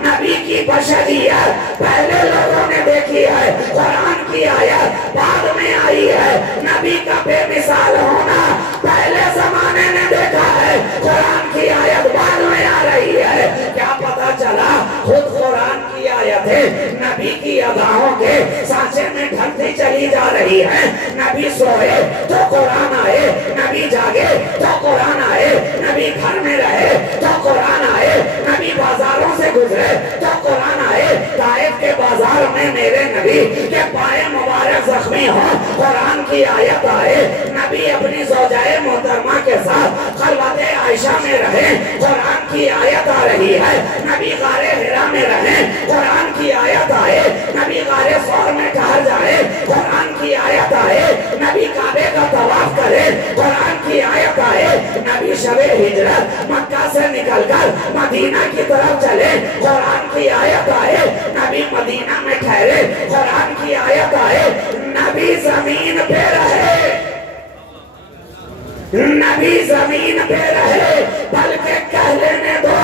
नबी की बशरियत पहले लोगों ने देखी है। कुरान की आयत बाद में आई है। नबी का बेमिसाल होना पहले जमाने ने देखा है। कुरान की आयत बाद में आ रही है। क्या पता चला? खुद कुरान की आयतें नबी की अदाओं के सांचे में ढलती चली जा रही है। नबी सोए तो कुरान आए, नबी जागे तो कुरान आए, नबी घर में रहे तो कुरान आए, नबी बाजारों से गुजरे तो कुरान आए। ताइफ के बाजार में मेरे नबी के पाए मुबारक जख्मी हो, कुरान की आयत आए। नबी अपनी ज़ौजाए मोहतरमा के साथ खलवत आयशा में रहे, कुरान की आयत आ रही है। नबी गारे हिरा में रहे, कुरान की आयत आए। नबी गारे सौर में ठहर जाए, कुरान की आयत आए। नबी काबे का तवाफ करे, कुरान की आयत आए। नबी शबे हिजरत मक्का से निकलकर मदीना की तरफ चले, कुरान की आयत आए। नबी मदीना में ठहरे, कुरान की आयत आए। नबी जमीन पे रहे, नबी जमीन पे रहे, बल्कि कह लेने दो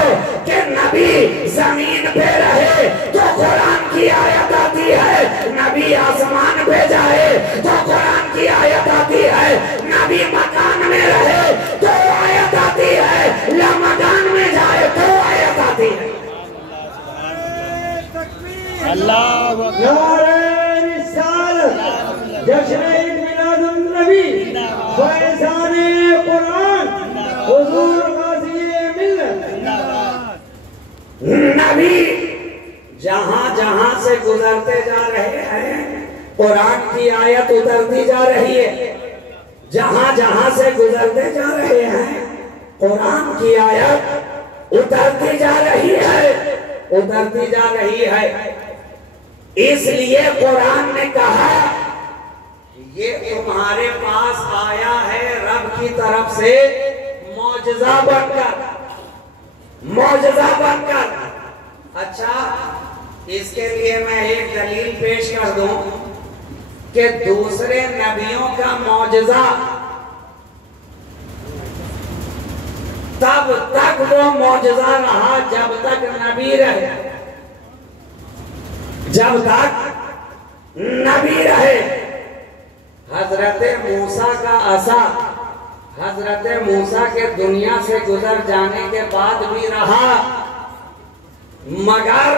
कि नबी जमीन पे रहे तो कुरान की आयत आती है। नबी आसमान पे जाए तो कुरान की आयत आती है। नबी मकान में रहे तो आयत आती है, या मकान में जाए तो आयत आती है। नारे रिसालत, जश्न ईद मिलादुन नबी, फैज़ाने कुरान, हुजूर गाज़ी मिल्लत। नबी जहां जहां से गुजरते जा रहे हैं, कुरान की आयत उतरती जा रही है। जहां जहां से गुजरते जा रहे हैं, कुरान की आयत उतरती जा रही है, उतरती जा रही है। इसलिए कुरान ने कहा ये तुम्हारे पास आया है रब की तरफ से मौजज़ा बनकर, मौजज़ा बनकर। अच्छा, इसके लिए मैं एक दलील पेश कर दूं कि दूसरे नबियों का मौजज़ा तब तक वो मौजज़ा रहा जब तक नबी रहे, जब तक नबी रहे। हजरत मूसा का असा हजरत मूसा के दुनिया से गुजर जाने के बाद भी रहा, मगर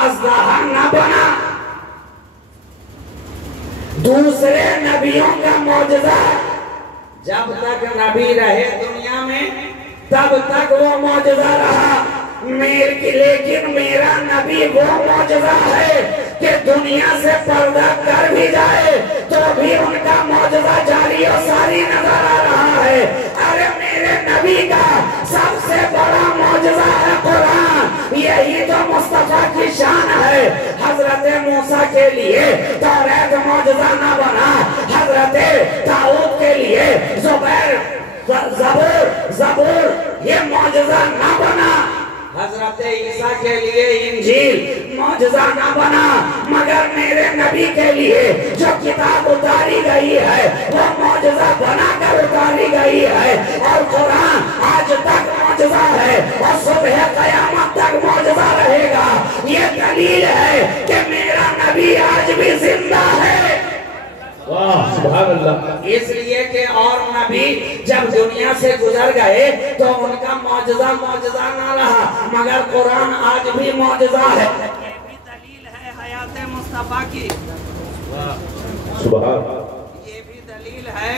अज़दहा न बना। दूसरे नबियों का मौजज़ा जब तक नबी रहे दुनिया में तब तक वो मौजज़ा रहा। लेकिन मेरा नबी वो मौजज़ा है कि दुनिया से पर्दा कर भी जाए तो भी उनका मौजज़ा जारी और सारी नजर आ रहा है। अरे मेरे नबी का सबसे बड़ा मौजज़ा है कुरान, यही तो मुस्तफा की शान है। हजरत मूसा के लिए तौरात मौजज़ा न बना, हजरत दाऊद के लिए ज़बूर ये मौजज़ा न बना, हजरत ईसा के लिए इंजील मौजज़ा न बना, मगर मेरे नबी के लिए जो किताब उतारी गई है वो मौजज़ा बनाकर उतारी गई है। और कुरान आज तक मौजज़ा है और सुबह क़यामत तक मौजज़ा रहेगा। ये दलील है कि मेरा नबी आज भी जिंदा है। वाह, सुभान अल्लाह। इसलिए कि और नबी जब दुनिया से गुजर गए तो उनका मौजज़ा मौजज़ा ना रहा, मगर कुरान आज भी मौजज़ा है। ये भी दलील है हयात मुस्तफा की, सुभान। ये भी दलील है।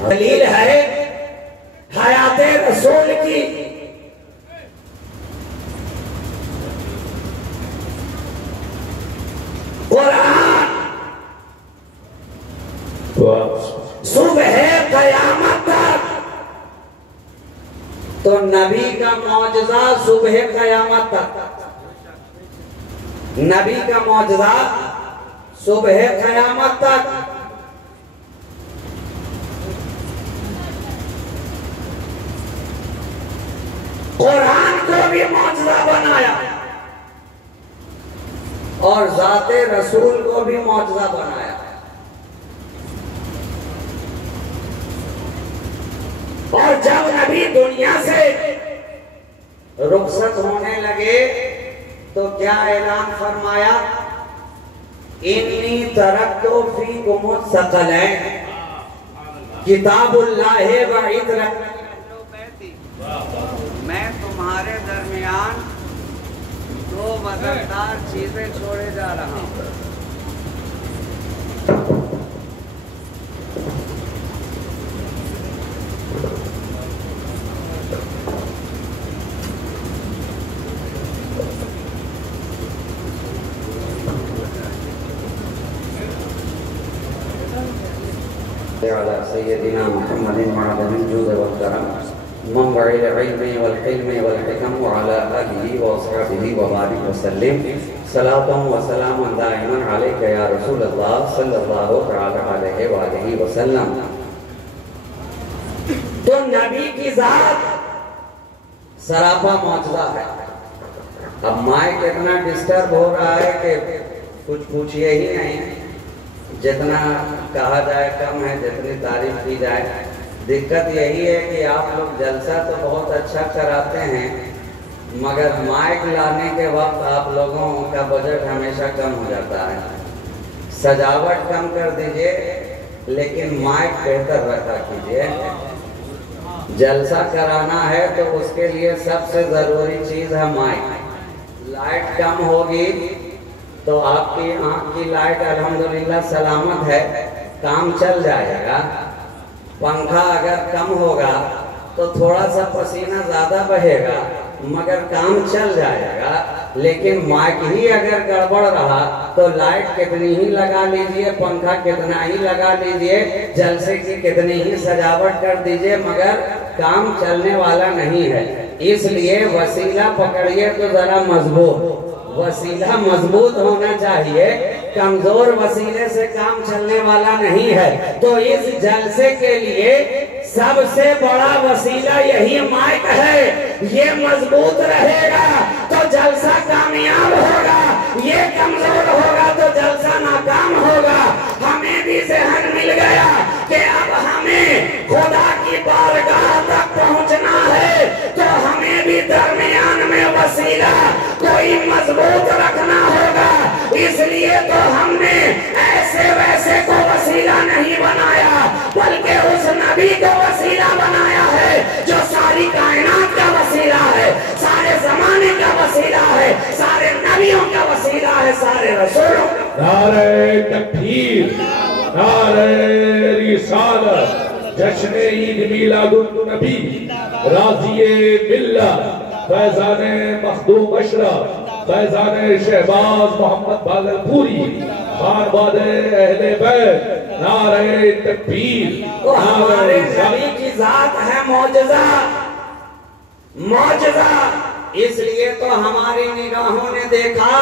दलील है हयात रसूल की। कुरान सुबह क़यामत तक, तो नबी का मौजज़ा सुबह क़यामत तक, नबी का मौजज़ा सुबह क़यामत तक। कुरान को भी मौजज़ा बनाया और ज़ाते रसूल को भी मौजज़ा बनाया। और जब नबी दुनिया से रुखसत होने लगे तो क्या ऐलान फरमाया, इन्नी तरक्तु फीकुमुस सकलैन किताबुल्लाह व इत्रत, मैं तुम्हारे दरमियान दो मददगार चीजें छोड़े जा रहा हूँ। सय्यदिना मुहम्मदिन मअदनिल जुद वल करम मंबइल इल्मी वल हिल्मी वल हिकम व अला आलिहि व अस्हाबिहि व बारिक वसल्लम सलातन व सलामन दाइमन अलैका या रसूल अल्लाह सल्लल्लाहु अलैहि व आलिहि वसल्लम। तो नबी की जात सरापा मौजूदा है। अब माइक इतना डिस्टर्ब हो रहा है कि कुछ पूछिए ही नहीं, जितना कहा जाए कम है, जितनी तारीफ की जाए। दिक्कत यही है कि आप लोग जलसा तो बहुत अच्छा कराते हैं, मगर माइक लाने के वक्त आप लोगों का बजट हमेशा कम हो जाता है। सजावट कम कर दीजिए लेकिन माइक बेहतर रखा कीजिए। जलसा कराना है तो उसके लिए सबसे ज़रूरी चीज़ है माइक। लाइट कम होगी तो आपकी आँख की लाइट अल्हम्दुलिल्लाह सलामत है, काम चल जाएगा। पंखा अगर कम होगा तो थोड़ा सा पसीना ज़्यादा बहेगा मगर काम चल जाएगा। लेकिन माइक ही अगर गड़बड़ रहा तो लाइट कितनी ही लगा लीजिए, पंखा कितना ही लगा लीजिए, जलसे की कितनी ही सजावट कर दीजिए, मगर काम चलने वाला नहीं है। इसलिए वसीला पकड़िए तो जरा मजबूत, वसीला मजबूत होना चाहिए। कमजोर वसीले से काम चलने वाला नहीं है। तो इस जलसे के लिए सबसे बड़ा वसीला यही माइक है। ये मजबूत रहेगा तो जलसा कामयाब होगा, ये कमजोर होगा तो जलसा नाकाम होगा। हमें भी ज़हन मिल गया कि अब हमें खुदा की बारगाह तक पहुंचना है तो हमें भी दरमियान में वसीला कोई मजबूत रखना होगा। इसलिए तो हमने ऐसे वैसे को वसीला नहीं बनाया, बल्कि उस नबी को वसीला बनाया है जो सारी कायनात का वसीला है, सारे जमाने का वसीला है, सारे नबियों का वसीला है, सारे रसूलों का। नारे तकबीर, नारे रिसालत, जश्न ईद मिलादुन नबी, राज़िए मिल्लत, फैज़ाने मखदूम अशरफ, फैज़ाने शहबाज मोहम्मद भागलपुरी, खानवादे अहले बैत, नारे तकबीर। तो हमारे नबी की जात है मौजज़ा, मौजज़ा। इसलिए तो हमारी निगाहों ने देखा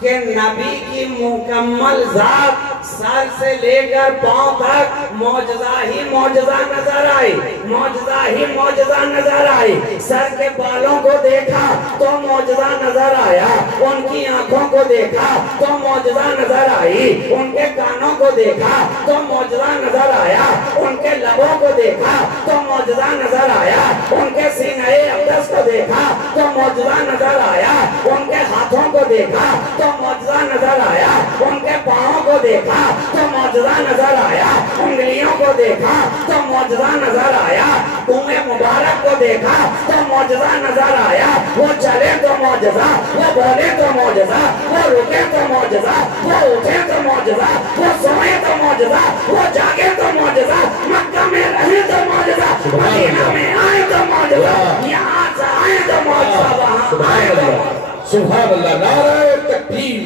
कि नबी की मुकम्मल जात सर से लेकर पांव तक मौजज़ा ही मौजज़ा नजर आई, मौजज़ा ही मौजज़ा नजर आई। सर के बालों को देखा तो मौजज़ा नजर आया, उनकी आंखों को देखा तो मौजज़ा नजर आई, उनके कानों को देखा तो मौजज़ा नजर आया, उनके लबों को देखा तो मौजज़ा नजर आया, उनके सीने अक़दस को देखा तो मौजज़ा नजर आया, उनके हाथों को देखा तो मौजज़ा नजर आया, उनके पाँवों को देखा तो मौजज़ा नजर आया, उंगलियों को देखा तो मौजज़ा नजर आया, कुएं मुबारक को देखा तो मौजज़ा नजर आया। वो चले तो मौजज़ा, वो बोले तो मौजज़ा, वो रुके तो मौजज़ा, वो उठे तो मौजज़ा, वो सोए तो मौजज़ा, वो जागे तो मौजज़ा, मक्का में रहे तो मौजज़ा, मदीना में आए तो मौजज़ा, यहाँ से आए तो मौजज़ा, वहाँ आए तो मौजज़ा। सुभान अल्लाह, नारे तकबीर,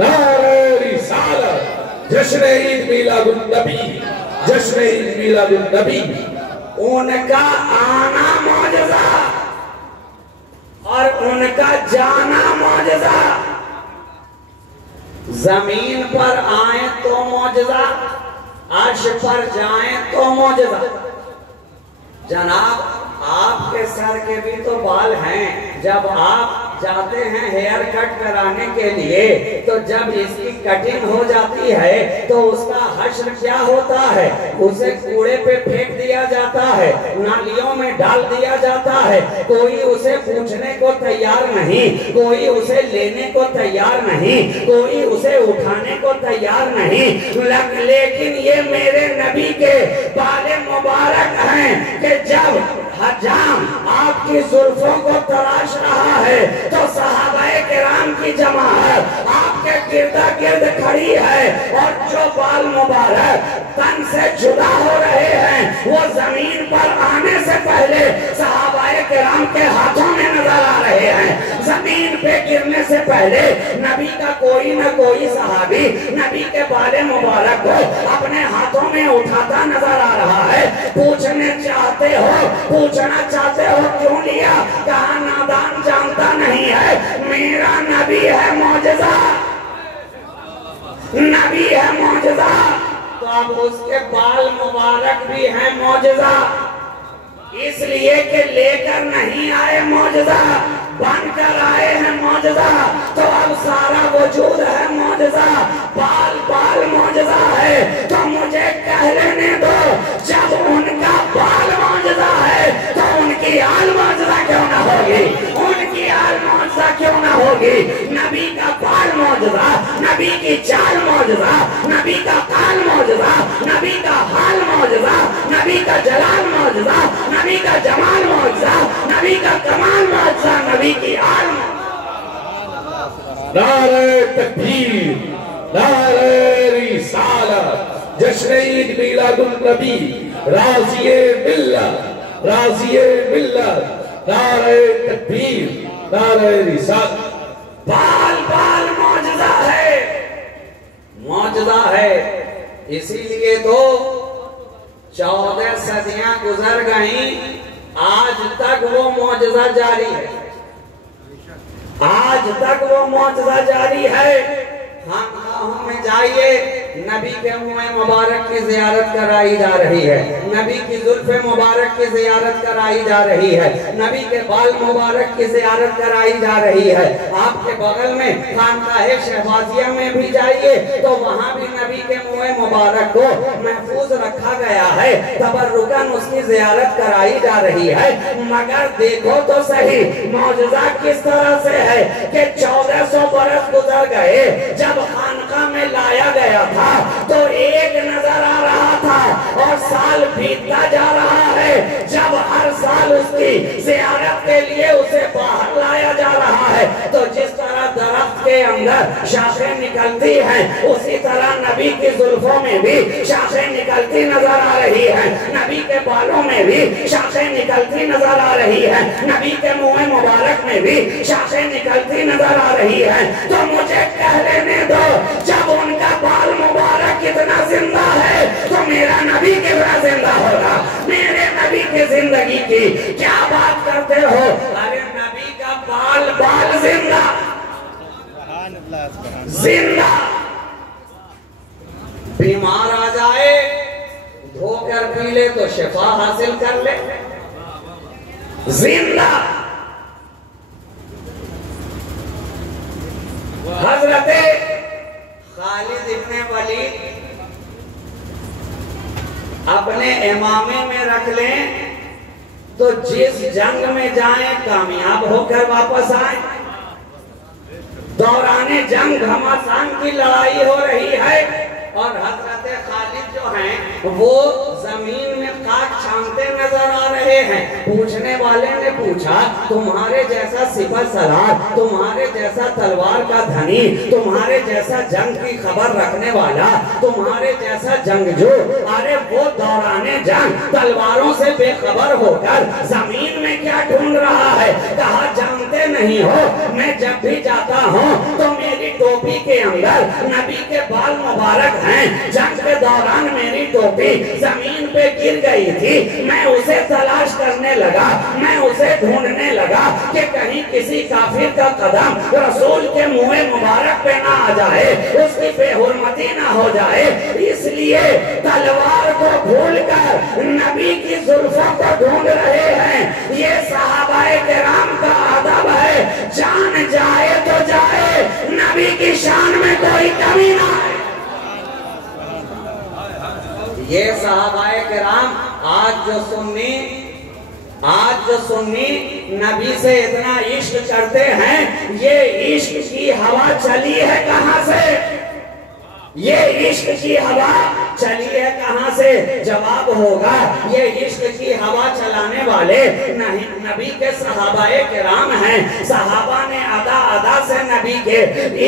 नारे रिसालत, जश्न ईद मिलादुन नबी, जश्न ईद मिलादुन नबी। उनका आना मौजज़ा और उनका जाना मौजज़ा। जमीन पर आए तो मौजज़ा, अर्श पर जाए तो मौजज़ा। जनाब आपके सर के भी तो बाल हैं। जब आप जाते हैं हेयर कट कराने के लिए तो जब इसकी कटिंग हो जाती है तो उसका हश्र क्या होता है? उसे कूड़े पे फेंक दिया जाता है, नालियों में डाल दिया जाता है। कोई उसे पूछने को तैयार नहीं, कोई उसे लेने को तैयार नहीं, कोई उसे उठाने को तैयार नहीं। लेकिन ये मेरे नबी के बाले मुबारक हैं कि जब हजाम आपकी जुल्फों को तराश रहा है तो सहाबाए किराम की जमात आपके गिरदा गिर्द खड़ी है और जो बाल मुबारक तन से जुदा हो रहे हैं वो जमीन पर आने से पहले सहाबाए किराम के हाथों में नजर आ रहे हैं। जमीन पे गिरने से पहले नबी का कोई न कोई सहाबी नबी के बाले मुबारक को अपने हाथों में उठाता नजर आ रहा है। पूछना चाहते हो क्यों लिया? कहा नादान जानता नहीं है, मेरा नबी है मौजज़ा, नबी है मौजज़ा। तो अब उसके बाल मुबारक भी हैं मौजज़ा, इसलिए कि लेकर नहीं आए मौजज़ा, बनकर आए हैं मौजज़ा। तो अब सारा वजूद है मौजज़ा, बाल बाल मौजज़ा है। तो मुझे कह लेने दो, जब उनका बाल मौजज़ा है तो उनकी आल मौजज़ा क्यों ना होगी? उनकी आल मौजज़ा क्यों ना होगी? नबी का बाल मौजज़ा, नबी की चाल मौजज़ा, नबी का काल मौजज़ा, नबी का हाल मौजज़ा, नबी का जलाल मौजज़ा, नबी का जमाल मौजज़ा, नबी का कमाल मौजज़ा, नबी की आल। नारे तकबीर, नारे रिसालत, जश्न ईद मिलादुन नबी, राज़िए मिल्लत, राज़िए मिल्लत, नारे तकबीर, नारे रिसालत। बाल बाल मौजज़ा है, मौजज़ा है। इसीलिए तो 14 सदियां गुजर गई, आज तक वो मौजज़ा जारी है, आज तक वो मौजज़ा जारी है। खानकाहों में जाइए, नबी के मुँह मुबारक की ज़ियारत कराई जा रही है, नबी की जुल्फ़े मुबारक की ज़ियारत कराई जा रही है, नबी के बाल मुबारक की ज़ियारत कराई जा रही है। आपके बगल में खानकाहे शहबाजिया में भी जाइए तो वहाँ भी नबी के मुँह मुबारक को महफूज रखा गया है, तबर्रुकन उसकी ज़ियारत कराई जा रही है। मगर देखो तो सही मौजज़ा किस तरह से है कि 1400 बरस गुजर गए, जब खानका में लाया गया था तो एक नजर आ रहा था और साल बीतता जा रहा है, जब हर साल उसकी ज़ियारत के लिए उसे बाहर लाया जा रहा है। तो जिस तरह दरख्त के अंदर शाखें निकलती हैं, उसी तरह नबी की जुल्फों में भी शाखें निकलती नजर आ रही है, नबी के बालों में भी शाखें निकलती नजर आ रही है, नबी के मुँह मुबारक में भी शाखें निकलती नजर आ रही है। तो मुझे कह लेने दो, जब उनका बाल मुबारक कितना जिंदा है तो मेरा नबी कितना जिंदा होगा? मेरे नबी की जिंदगी की क्या बात करते हो? अरे नबी का बाल बाल जिंदा, जिंदा। बीमार आ जाए धोकर पी ले तो शिफा हासिल कर ले, जिंदा। हजरते खालिद इब्ने वलीद अपने इमामे में रख लें तो जिस जंग में जाएं कामयाब होकर वापस आए। दौराने जंग घमासान की लड़ाई हो रही है और हजरत खालिद जो हैं वो जमीन में खाक छानते नजर आ रहे हैं। पूछने वाले ने पूछा, तुम्हारे जैसा सिपह सलार, तुम्हारे जैसा तलवार का धनी, तुम्हारे जैसा जंग की खबर रखने वाला, तुम्हारे जैसा जंगजू, अरे वो दौराने जंग तलवारों से बेखबर होकर जमीन में क्या ढूंढ रहा है? कहा जानते नहीं हो, मैं जब भी जाता हूँ तो मेरी टोपी के अंदर नबी के बाल मुबारक हैं। जंग के दौरान मेरी टोपी जमीन पे गिर गई थी, मैं उसे तलाश करने लगा, मैं उसे ढूंढने लगा कि कहीं किसी काफिर का कदम रसूल के मुंह मुबारक पे ना आ जाए, उसकी बेहुरमती ना हो जाए। इसलिए तलवार को भूलकर नबी की जुल्फों को ढूंढ रहे हैं। ये सहाबाए किराम का अदब है, जान जाए तो जाए, नबी की शान में कोई कमी ना है। ये सहाबाए किराम आज जो सुन्नी नबी से इतना इश्क करते हैं, ये इश्क की हवा चली है कहां से? ये इश्क की हवा चली है कहां से? जवाब होगा ये इश्क की हवा चलाने वाले नहीं नबी के सहाबाए किराम हैं। सहाबा ने अदा अदा से नबी के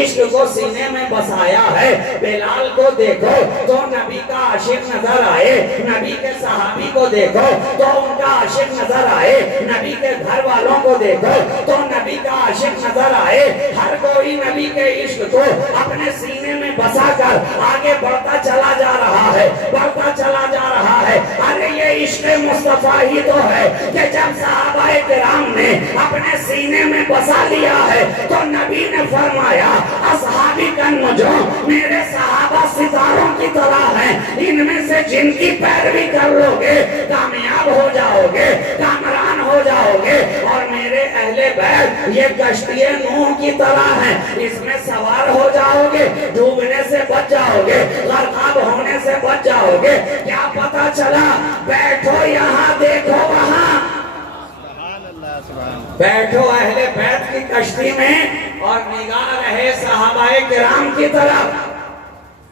इश्क को सीने में बसाया है। बिलाल को देखो तो नबी का आशिक नजर आए, नबी के सहाबी को देखो तो उनका आशिक नजर आए, नबी के घर वालों को देखो तो नबी का आशिक नजर आए। हर कोई नबी के इश्क को अपने सीने में बसाकर आगे बढ़ता चला जा रहा है, बढ़ता चला जा रहा है। अरे ये इश्क मुस्तफा ही तो है कि जब सहाबाए किराम ने अपने सीने में बसा लिया है तो नबी ने फरमाया असहाबी का नजूम, मेरे सहाबा सितारों की तरह हैं, इनमें से जिनकी पैरवी कर लोगे कामयाब हो जाओगे, कामरान हो जाओगे। और मेरे अहले बैत ये कश्तिए नूह की तरह हैं, इसमें सवार हो जाओगे, डूबने से बच जाओगे, गर्काब होने से बच जाओगे। क्या पता चला? बैठो यहाँ देखो वहाँ, बैठो अहले बैत की कश्ती में और निगाह रहे सहाबाए किराम की तरफ।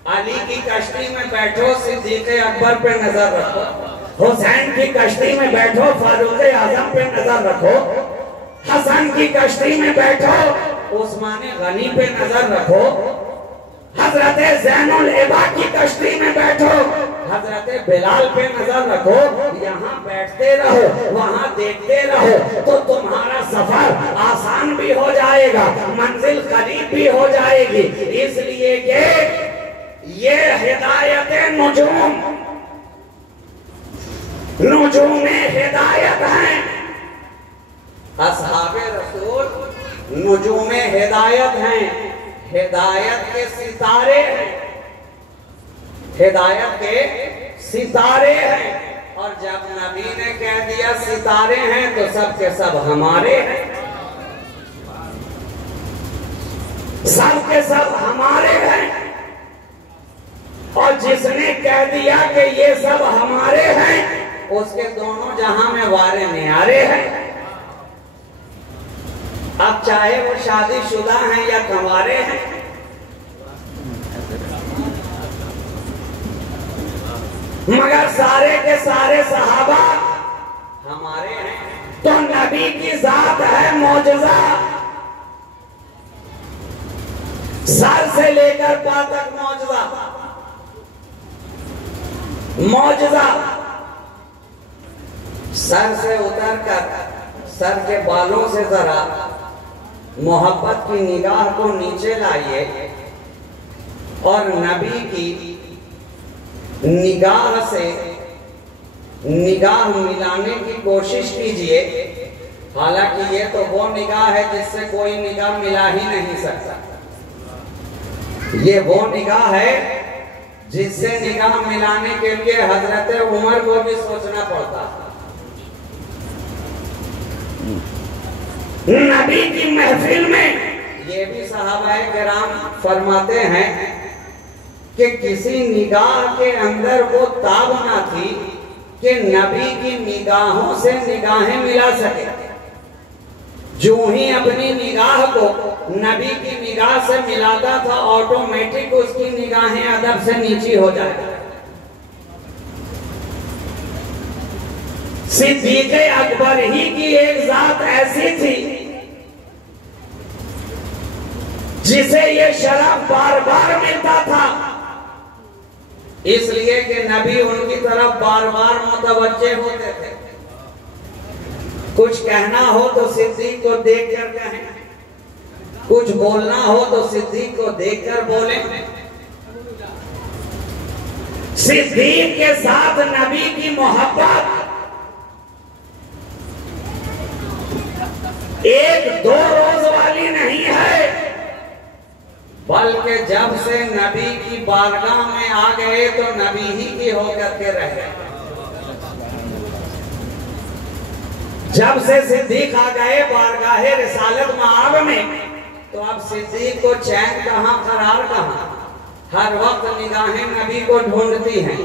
अली की कश्ती में बैठो, सिद्दीक अकबर पे नजर रखो, हुसैन की कश्ती में बैठो, फारूक आजम पे नजर रखो, हसन की कश्ती में बैठो, उस्मान गनी पे नजर रखो, हजरत ज़ैनुल इबा की कश्ती में बैठो, हजरत बिलाल पे नजर रखो। यहाँ बैठते रहो, वहाँ देखते रहो तो तुम्हारा सफर आसान भी हो जाएगा, मंजिल करीब भी हो जाएगी। इसलिए कि ये हिदायत नुजूम हिदायत है। असहाबे रसूल नुजूम हिदायत हैं, हिदायत के सितारे हैं, हिदायत के सितारे हैं। और जब नबी ने कह दिया सितारे हैं तो सब के सब हमारे हैं, सब के सब हमारे हैं। और जिसने कह दिया कि ये सब हमारे हैं, उसके दोनों जहां में वारे न्यारे हैं। अब चाहे वो शादीशुदा हैं या कंवारे हैं, मगर सारे के सारे सहाबा हमारे हैं। तो नबी की जात है मौजज़ा, सर से लेकर पांव तक मौजज़ा, मौजज़ा। सर से उतरकर सर के बालों से जरा मोहब्बत की निगाह को नीचे लाइए और नबी की निगाह से निगाह मिलाने की कोशिश कीजिए। हालांकि ये तो वो निगाह है जिससे कोई निगाह मिला ही नहीं सकता। ये वो निगाह है जिससे निगाह मिलाने के लिए हजरत उमर को भी सोचना पड़ता। नबी की महफिल में ये भी सहाबाए किराम फरमाते हैं कि किसी निगाह के अंदर वो ताब ना थी कि नबी की निगाहों से निगाहें मिला सके। जो ही अपनी निगाह को नबी की निगाह से मिलाता था, ऑटोमेटिक उसकी निगाहें अदब से नीची हो जाती। सिद्दीक अकबर ही की एक जात ऐसी थी जिसे ये शरफ बार बार मिलता था, इसलिए कि नबी उनकी तरफ बार बार मुतवज्जे होते थे। कुछ कहना हो तो सिद्दीक को देख कर कहें, कुछ बोलना हो तो सिद्दीक को देखकर बोले। सिद्दीक के साथ नबी की मोहब्बत एक दो रोज वाली नहीं है, बल्कि जब से नबी की बारगाह में आ गए तो नबी ही की होकर के रहे। जब से सिद्दीक आ गए बारगाहे रिसालत मआब में, तो अब सिद्दीक को चैन कहां, करार कहां। हर वक्त निगाहें नबी को ढूंढती हैं,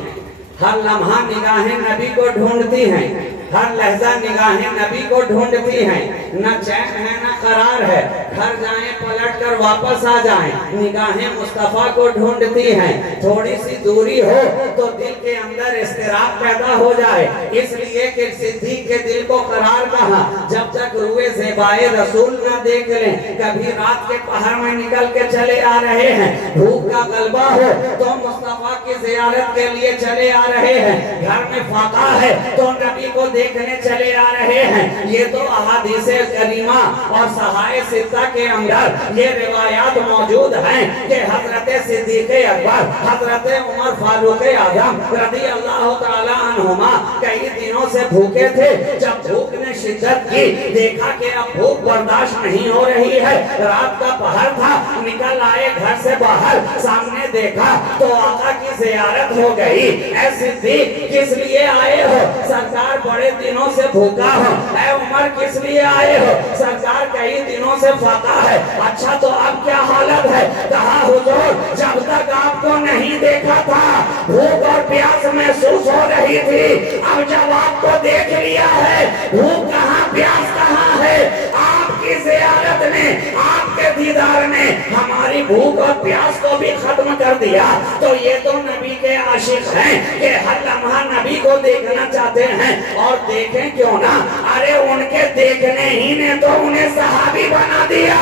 हर लम्हा निगाहें नबी को ढूंढती हैं, हर लहजा निगाहें नबी को ढूंढती हैं। न चैन है न करार है, घर जाएं पलट कर वापस आ जाएं, निगाहें मुस्तफा को ढूंढती हैं। थोड़ी सी दूरी हो तो दिल के अंदर इस्तिराब पैदा हो जाए, इसलिए कि सिद्दीक के दिल को करार कहा। जब तक रुए ज़ेबाए रसूल न देख लें, कभी रात के पहर में निकल के चले आ रहे हैं, भूख का गलबा हो तो मुस्तफा की जियारत के लिए चले आ रहे हैं, घर में फाका है तो नबी को देखने चले आ रहे हैं। ये तो अहादीसे करीमा और सहाय सित्ता के अंदर ये रिवायात मौजूद हैं कि हजरत सिद्दीक अकबर, हजरत उमर फारूक आजम रज़ी अल्लाह तआला अन्हुमा कई दिनों से भूखे थे। जब भूख ने शिद्दत की, देखा कि अब भूख बर्दाश्त नहीं हो रही है, रात का पहर था, निकल आए घर से बाहर, सामने देखा तो आका की ज़ियारत हो गई। ऐ सिद्दीक किस लिए आए हो? सरकार बड़े दिनों से भूखा हो। ऐ उमर किस लिए आए हो? सरकार कई दिनों से फाका है। अच्छा तो अब क्या हालत है? कहा हुजूर, जब तक आपको नहीं देखा था भूख और प्यास महसूस हो रही थी, अब जब आपको देख लिया है, भूख कहाँ प्यास कहाँ है? आपकी ज़ियारत ने, आपके दीदार ने हमारी भूख और प्यास को भी खत्म कर दिया। तो ये तो नबी के आशिक हैं कि हर लम्हा नबी को देखना चाहते हैं। और देखें क्यों ना, अरे उनके देखने ही ने तो उन्हें सहाबी बना दिया।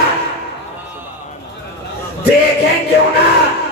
देखें क्यों ना,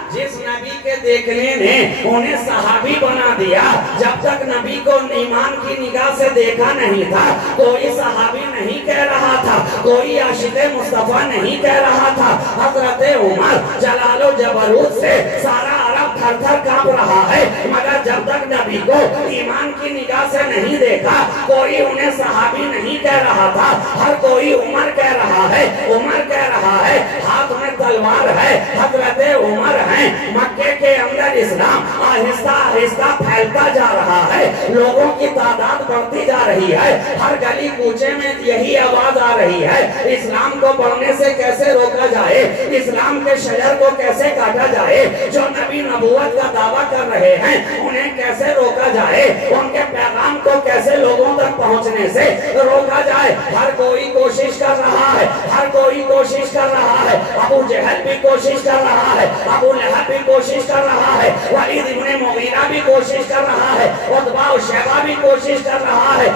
जिस नबी के देखने ने उन्हें सहाबी बना दिया। जब तक नबी को ईमान की निगाह से देखा नहीं था, कोई सहाबी नहीं कह रहा था, कोई आशिक़े मुस्तफा नहीं कह रहा था। हजरत उमर जलालो जबरूत से सारा अरब थर थर कांप रहा है, मगर जब तक नबी को ईमान की निगाह से नहीं देखा, कोई उन्हें सहाबी नहीं कह रहा था। हर कोई उमर कह रहा है, उमर कह रहा है, हाथ में तलवार है, हजरत उमर है। मक्के के अंदर इस्लाम आहिस्ता आहिस्ता फैलता जा रहा है, लोगों की तादाद बढ़ती जा रही है, हर गली कूचे में यही आवाज आ रही है, इस्लाम को बढ़ने से कैसे रोका जाए, इस्लाम के शजर को कैसे काटा जाए। जो नबी नबूवत का दावा कर रहे हैं उन्हें कैसे रोका जाए, उनके पैगाम को कैसे लोगों तक पहुंचने से रोका जाए। हर कोई कोशिश कर रहा है, हर कोई कोशिश कर रहा है। अबू जहल भी कोशिश कर रहा है, अबू लहब भी कोशिश कर रहा है, वलीद इब्ने मुगीरा भी कोशिश कर रहा है, उतबा और शैबा भी कोशिश कर रहा है,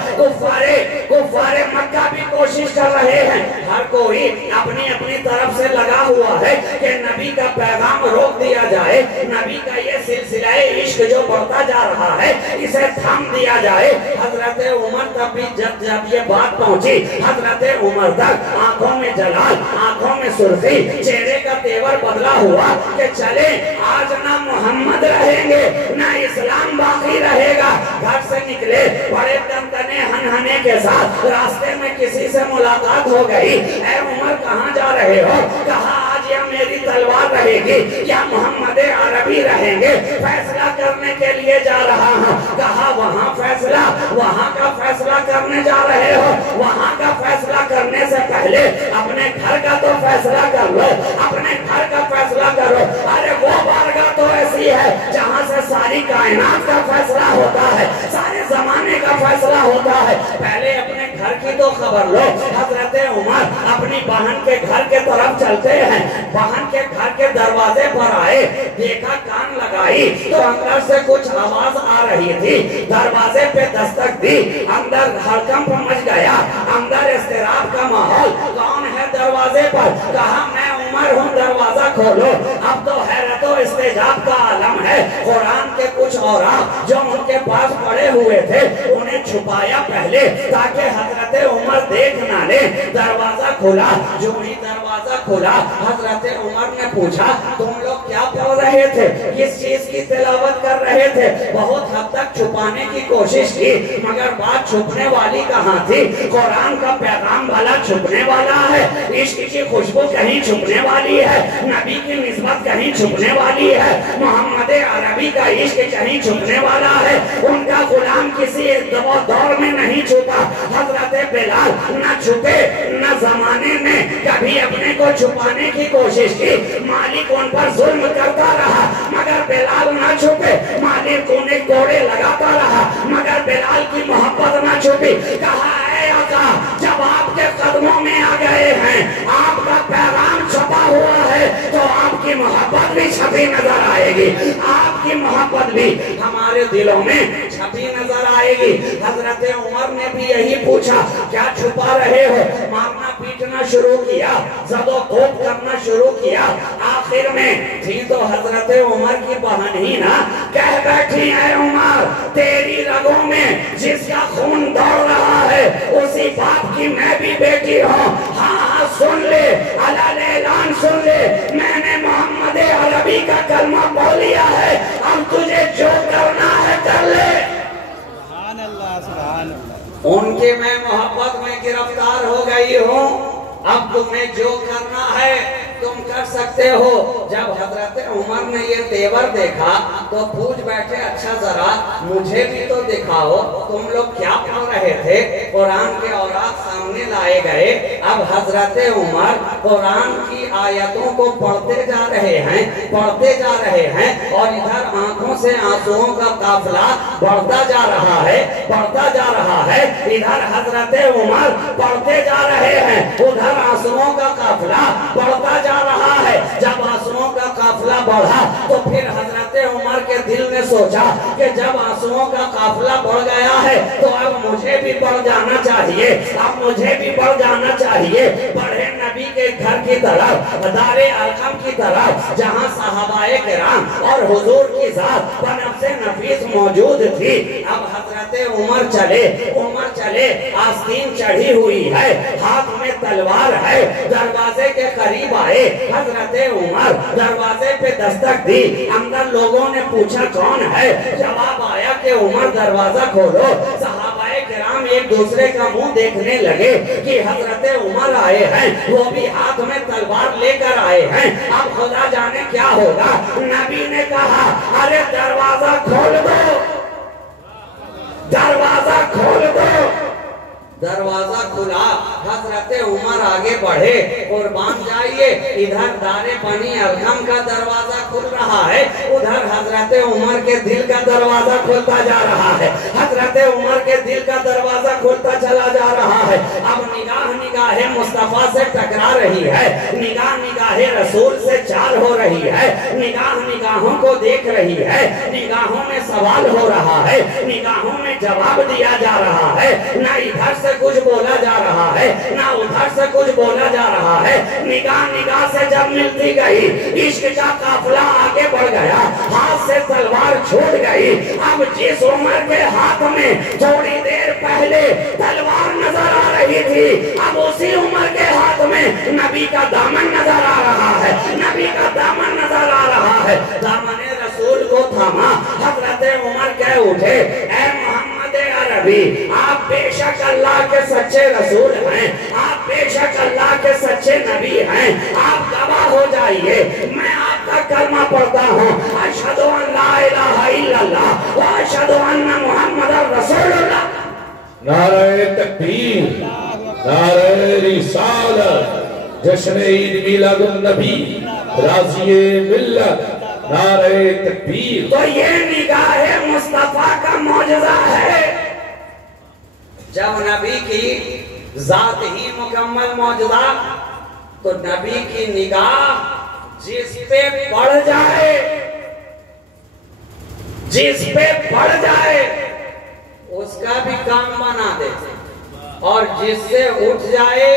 कुफ्फारे मक्का भी कोशिश कर रहे हैं। हर कोई अपनी अपनी तरफ से लगा हुआ है कि नबी का पैगाम रोक दिया जाए, नबी का ये सिलसिला इश्क जो बढ़ता जा रहा है इसे थाम दिया जाए। हजरत उमर तक भी जब ये बात पहुंची, हजरत उमर तक आंखों में जलाल, आंखों में सुर्खी, चेहरे का तेवर बदला हुआ कि चले आज ना मोहम्मद रहेंगे ना इस्लाम बाकी रहेगा। घर से निकले बड़े तनतने हनहने के साथ, रास्ते में किसी से मुलाकात हो गई। ऐ उमर कहाँ जा रहे हो? कहा आज या मेरी तलवार रहेगी या मोहम्मद अरबी रहेंगे, फैसला करने के लिए जा रहा हूँ। कहा वहाँ फैसला, वहाँ का फैसला करने जा रहे हो? वहाँ का फैसला करने से पहले अपने घर का तो फैसला कर लो, अपने घर का फैसला करो। अरे वो बारगाह तो ऐसी है जहाँ से सारी कायनात का फैसला होता है, सारे जमाने का फैसला होता है। पहले अपने घर की तो खबर लो। हजरत उमर अपनी बहन के घर के तरफ चलते हैं, बहन के घर के दरवाजे पर आए, देखा, कान लगाई तो अंदर से कुछ आवाज आ रही थी। दरवाजे पे दस्तक दी, अंदर हड़कंप मच गया, अंदर इस्तिराब का माहौल। कौन है दरवाजे पर? कहा मैं उमर हूँ, दरवाजा खोलो। अब तो हैरत और इस्तेजाब का आलम है। कुरान के कुछ औरात जो उनके पास पड़े हुए थे उन्हें छुपाया पहले ताकि हजरत उमर देख ना ले। दरवाजा खोला, जो ही दरवाजा खुला। हजरत उमर ने पूछा तुम लोग क्या पढ़ रहे थे, किस चीज की तिलावत कर रहे थे। बहुत हद तक छुपाने की कोशिश की मगर बात छुपने वाली कहाँ थी। कुरान का पैगाम वाला छुपने वाला है, इश्क की खुशबू कहीं छुपने वाली है, नबी की निस्बत कहीं छुपने वाली है, मोहम्मद अरबी का इश्क कहीं छुपने वाला है। उनका गुलाम किसी दौर में नहीं छुपा। हजरत बिलाल न छुपे न जमाने में कभी अपने को छुपाने की कोशिश की। मालिक उन पर जुल्म करता रहा मगर बिलाल न छुपे। मालिक उन्हें कोड़े लगाता रहा मगर बिलाल की मोहब्बत न छुपी। कहा है आका जब आपके कदमों में आ गए हैं, आपका पैगाम छपा हुआ है तो आपकी मोहब्बत भी छपी नजर आएगी, आपकी मोहब्बत भी हमारे दिलों में छपी नजर आएगी। हजरत उमर ने भी यही पूछा क्या छुपा रहे हो। मारना पीटना शुरू किया, जदोकोब करना शुरू किया। आखिर में थी तो हजरत उमर की बहन ही ना, कह बैठी है उमर तेरी रगों में जिसका खून दौड़ रहा है उसी बाप की मैं भी बेटी हूँ। हाँ हाँ सुन ले, ऐलान सुन ले, मैंने मोहम्मद अरबी का कलमा बोल लिया है, अब तुझे जो करना है कर ले। उनके मैं मोहब्बत में गिरफ्तार हो गई हूँ, अब तुम्हें जो करना है तुम कर सकते हो। जब हजरत उमर ने ये तेवर देखा तो पूछ बैठे अच्छा जरा मुझे भी तो दिखाओ तुम लोग क्या पढ़ रहे थे। कुरान के औरात सामने लाए गए। अब हजरत उमर कुरान की आयतों को पढ़ते जा रहे हैं, पढ़ते जा रहे हैं और इधर आंखों से आंसुओं का काफिला बढ़ता जा रहा है, बढ़ता जा रहा है। इधर हजरत उमर पढ़ते जा रहे हैं, उधर आंसुओं का काफिला बढ़ता जा रहा है। जब आंसुओं का काफिला बढ़ा तो फिर हजरत उमर के दिल ने सोचा कि जब आंसुओं का काफिला बढ़ गया है तो अब मुझे भी बढ़ जाना चाहिए, अब मुझे भी बढ़ जाना चाहिए। बड़े नबी के घर की तरफ, दारे अरकम की तरफ, जहाँ सहाबाए किराम और हुजूर की जात बनफ्से नफीस मौजूद थी। अब हजरत उमर चले, आस्तीन चढ़ी हुई है, हाथ में तलवार है। दरवाजे के करीब आए, हजरत उमर दरवाजे पे दस्तक दी। अंदर लोगों ने पूछा कौन है। जवाब आया कि उमर दरवाजा खोलो। सहाबाए किराम एक दूसरे का मुंह देखने लगे कि हजरत उमर आए हैं, वो भी हाथ में तलवार लेकर आए हैं। अब खुदा जाने क्या होगा। नबी ने कहा अरे दरवाजा खोल दो, दरवाजा खोल दो। दरवाजा खुला, हजरत उमर आगे बढ़े, कुर्बान जाइए। इधर दारे बनी अरकम का दरवाजा खुल रहा है, उधर हजरत उमर के दिल का दरवाजा खुलता जा रहा है। हजरत उमर के दिल का दरवाजा खुलता चला जा रहा है। अब निगाहें मुस्तफा से टकरा रही है, निगाहें रसूल से चार हो रही है, निगाहों को देख रही है, निगाहों में सवाल हो रहा है, निगाहों में जवाब दिया जा रहा है। ना इधर से कुछ बोला जा रहा है, ना उधर से कुछ बोला जा रहा है। निगाह से जब मिलती गई, इश्क का काफिला आगे बढ़ गया, हाथ से तलवार छूट गई। अब जिस उमर के हाथ में थोड़ी देर पहले तलवार नजर आ रही थी, अब उसी उमर के हाथ में नबी का दामन नजर आ रहा है, नबी का दामन नजर आ रहा है। दामन रसूल को थामा, हजरत उमर कह उठे ऐ मोहम्मद अरबी, आप बेशक अल्लाह के सच्चे रसूल हैं, आप बेशक अल्लाह के सच्चे नबी हैं, आप गवाह हो जाइए। मैं आपका कलमा पढ़ता हूँ, अशहदु अन ला इलाहा इल्लल्लाह व अशहदु अन्ना मुहम्मदर रसूलुल्लाह। नारे तकबीर, नारे रिसालत, जश्न ईद मिलादुन नबी, राज़िए मिल्लत, नारे तकबीर। तो ये निगाहे मुस्तफा का मौजज़ा है। जब नबी की जात ही मुकम्मल मौजूदा तो नबी की निगाह जिस पे पड़ जाए, जिस पे पड़ जाए उसका भी काम बना दे, और जिससे उठ जाए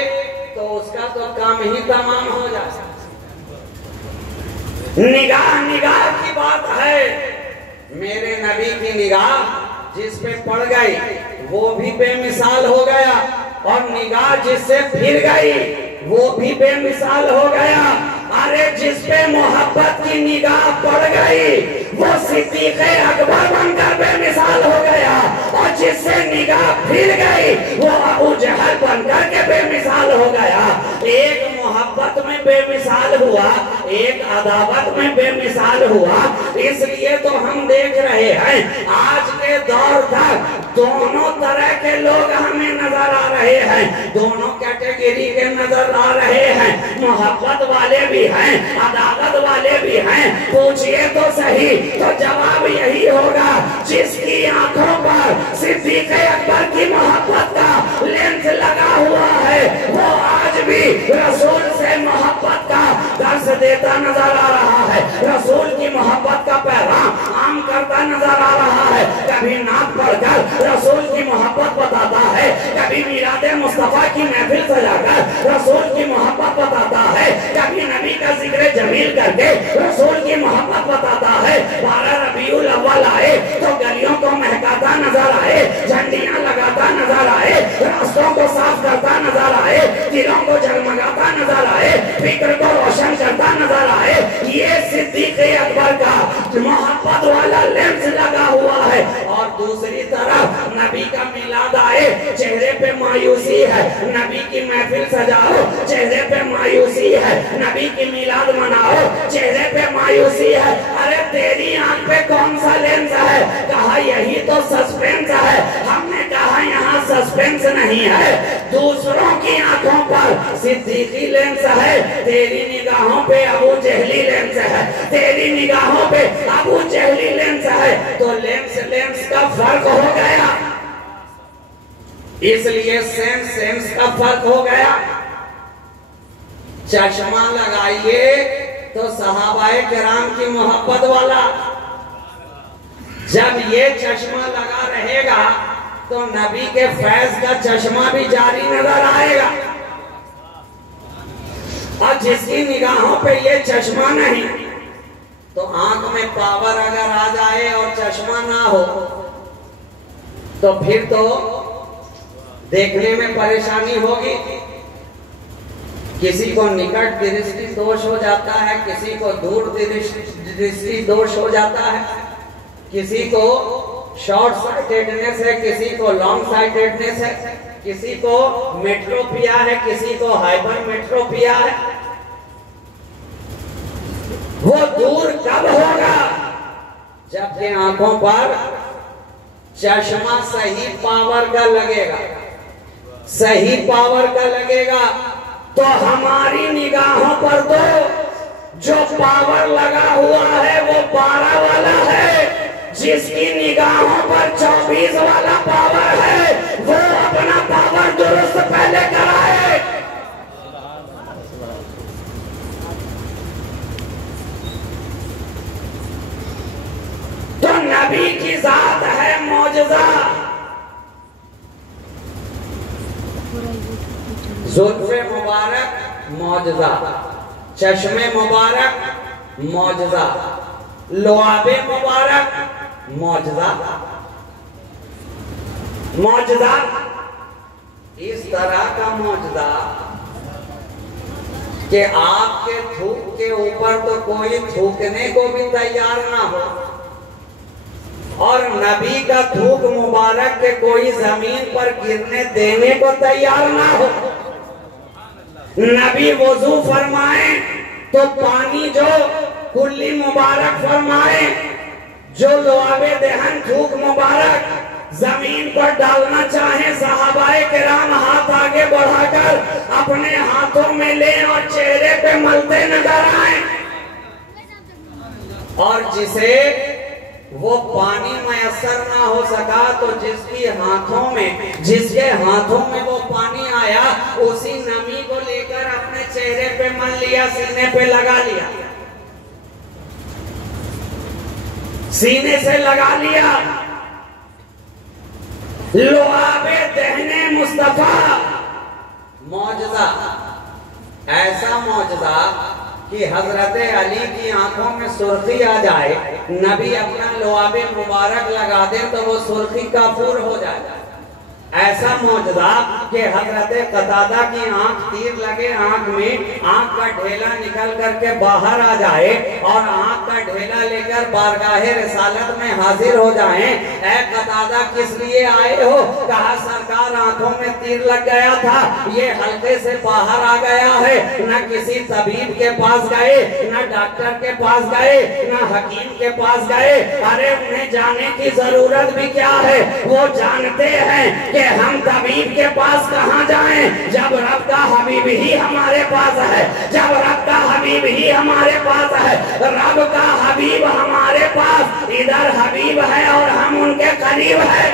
तो उसका तो काम ही तमाम हो जाए। निगाह की बात है। मेरे नबी की निगाह जिस पे पड़ गई वो भी बेमिसाल हो गया, और निगाह जिससे फिर गई वो भी बेमिसाल हो गया। अरे जिस पे मोहब्बत की निगाह पड़ गई वो सिद्दीक़ अकबर बनकर बेमिसाल हो गया, और जिससे निगाह फिर गई वो अबू जहल बनकर के बेमिसाल हो गया। एक मोहब्बत में बेमिसाल हुआ, एक अदावत में बेमिसाल हुआ। इसलिए तो हम देख रहे हैं आज के दौर तक दोनों तरह के लोग हमें नजर आ रहे हैं, दोनों कैटेगरी के नजर आ रहे हैं। मोहब्बत वाले भी हैं, अदावत वाले भी हैं। पूछिए तो सही, तो जवाब यही होगा जिसकी आंखों पर सिद्दीक़ अकबर की मोहब्बत का लेंस लगा हुआ है वो आज भी रसूल से मोहब्बत का दर्श देता नजर आ रहा है, रसूल की मोहब्बत का पैगाम आम करता नजर आ रहा है। कभी नात पढ़कर रसूल की मोहब्बत बताता है, कभी मिलाद मुस्तफा की महफिल सजाकर रसूल की मोहब्बत बताता है, कभी नबी का जिक्र जमील करके रसूल की मोहब्बत बताता है। 12 रबीउल अव्वल आए तो गलियों को महकाता नजर आए, झंडियां लगाता नजर आए, रास्तों को साफ करता नजर आए, दिलों को जगमगाता नजर आए, फिक्र को रोशन करता नजर आए। ये सिद्दीक़ अकबर का मोहब्बत वाला लेंस लगा हुआ है। और दूसरी तरफ नबी का मिलाद आए, चेहरे पे मायूसी है, नबी की महफिल सजाओ, चेहरे पे मायूसी है, नबी की मिलाद मनाओ, चेहरे पे मायूसी है। अरे तेरी आंख पे कौन सा लेंस है? कहा यही तो सस्पेंस है। हमने कहा यहाँ सस्पेंस नहीं है, दूसरों की आंखों पर सिद्दीकी लेंस है, तेरी निगाहों पे अबू जहली लेंस है, तेरी निगाहों पे अबू जहली लेंस है। तो लेंस का फर्क हो गया, इसलिए सेंस का फर्क हो गया। चश्मा लगाइए तो सहाबाए किराम की मोहब्बत वाला, जब ये चश्मा लगा रहेगा तो नबी के फैज का चश्मा भी जारी नजर आएगा। और जिसकी निगाहों पे ये चश्मा नहीं, तो आंख में पावर अगर आ जाए और चश्मा ना हो तो फिर तो देखने में परेशानी होगी। किसी को निकट दृष्टि दोष हो जाता है, किसी को दूर दृष्टि दोष हो जाता है, किसी को शॉर्ट साइटेडनेस है, किसी को लॉन्ग साइटेडनेस है, किसी को मेट्रोपिया है, किसी को हाइपर मेट्रोपिया है। वो दूर कब होगा? जबकि आंखों पर चश्मा सही पावर का लगेगा, सही पावर का लगेगा। तो हमारी निगाहों पर तो जो पावर लगा हुआ है वो 12 वाला है, जिसकी निगाहों पर 24 वाला पावर है वो अपना पावर दुरुस्त पहले कराए। तो नबी की जात है मौजज़ा, जुल्फ़े मुबारक मौजज़ा, चश्मे मुबारक मौजज़ा, लुआबे मुबारक मौजज़ा। मौजज़ा इस तरह का मौजज़ा कि आपके थूक के ऊपर तो कोई थूकने को भी तैयार ना हो, और नबी का थूक मुबारक के कोई जमीन पर गिरने देने को तैयार ना हो। नबी वुजू फरमाए तो पानी जो कुल्ली मुबारक फरमाए, जो लुआबे देहन थूक मुबारक जमीन पर डालना चाहे, सहाबाए किराम हाथ आगे बढ़ाकर अपने हाथों में ले और चेहरे पे मलते नजर आए। और जिसे वो पानी मयसर ना हो सका तो जिसके हाथों में वो पानी आया, उसी नमी को लेकर अपने चेहरे पे मल लिया, सीने पे लगा लिया, सीने से लगा लिया। लुआबे देहने मुस्तफा मौजज़ा, ऐसा मौजज़ा कि हजरत अली की आंखों में सुर्खी आ जाए, नबी अपना लुआबे मुबारक लगा दे तो वो सुर्खी काफूर हो जाए। ऐसा मौजूदा कि हजरत कतादा की आंख तीर लगे आंख में, आंख का ढेला निकल करके बाहर आ जाए और आंख का ढेला लेकर बारगाहे रिसालत में हाजिर हो जाएं। ऐ कतादा किस लिए आए हो? कहा सरकार आंखों में तीर लग गया था, ये हल्के से बाहर आ गया है। न किसी तबीब के पास गए, न डॉक्टर के पास गए, न हकीम के पास गए। अरे उन्हें जाने की जरूरत भी क्या है, वो जानते हैं कि हम तबीब के पास कहाँ जाएं जब रब का हबीब ही हमारे पास है, जब रब का हबीब ही हमारे पास है। रब का हबीब हमारे पास, इधर हबीब है और हम उनके करीब है,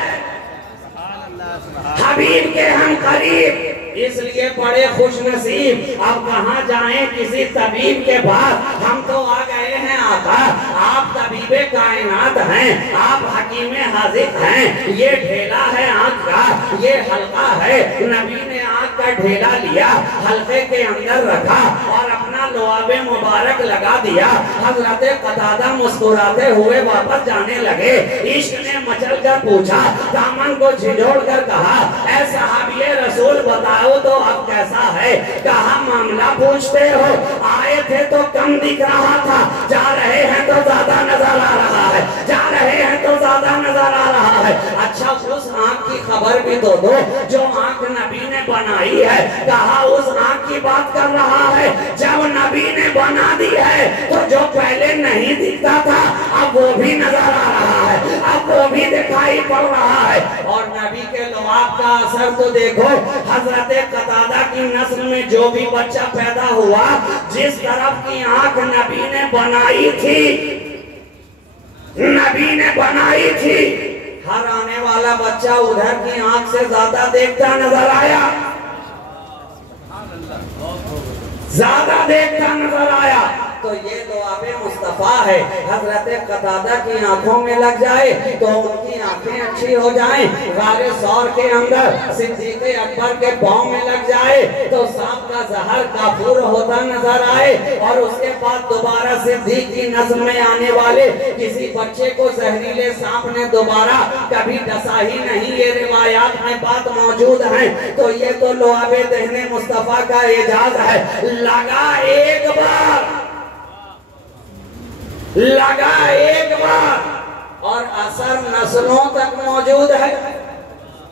हबीब के हम करीब, इसलिए बड़े खुश नसीब। अब कहाँ जाएं किसी तबीब के पास, हम तो आ गए हैं आका, आप तबीबे कायनात हैं, आप हकीमे हाजिर हैं। ये ढेला है आँख का, ये हल्का है। नबी ने आँख का ढेला लिया, हल्के के अंदर रखा और अपना लुआबे मुबारक लगा दिया। हजरत कतादा मुस्कुराते हुए वापस जाने लगे। इश्क ने मचल कर पूछा, दामन को झिझोड़ कर कहा, ऐ सहाबिए रसूल बताओ तो अब कैसा है? कहा मामला पूछते हो, आए थे तो कम दिख रहा था, जा रहे हैं तो ज्यादा नजर आ रहा है, जा रहे हैं तो ज्यादा नजर आ रहा है। अच्छा उस आँख की खबर भी तो दो जो आँख नबी ने बनाई है। कहा उस आँख की बात कर रहा है जब नबी ने बना दी है, तो जो पहले नहीं दिखता था अब वो भी नजर आ रहा है, अब वो भी दिखाई पड़ रहा है। और नबी के लुआब का असर तो देखो, हजरत कतादा की नस्ल में जो भी बच्चा पैदा हुआ, जिस तरफ की आंख नबी ने बनाई थी, नबी ने बनाई थी, हर आने वाला बच्चा उधर की आंख से ज्यादा देखता नजर आया, ज्यादा देखता नजर आया। तो ये दुआबे मुस्तफा है। हजरत कतादा की आंखों में लग जाए तो उनकी आंखें अच्छी हो जाएं। गारे सौर के अंदर सिद्दीक़ अकबर के पाँव में लग जाए तो सांप का जहर काफूर होता नजर आए। और उसके बाद दोबारा सिद्दीक़ की नस्ल में आने वाले किसी बच्चे को जहरीले सांप ने दोबारा कभी डसा ही नहीं, ये रिवायात में बात मौजूद है। तो ये तो लुआबे दहने मुस्तफा का एजाज है। लगा एक बार, लगा एक बार और असर नस्लों तक मौजूद है,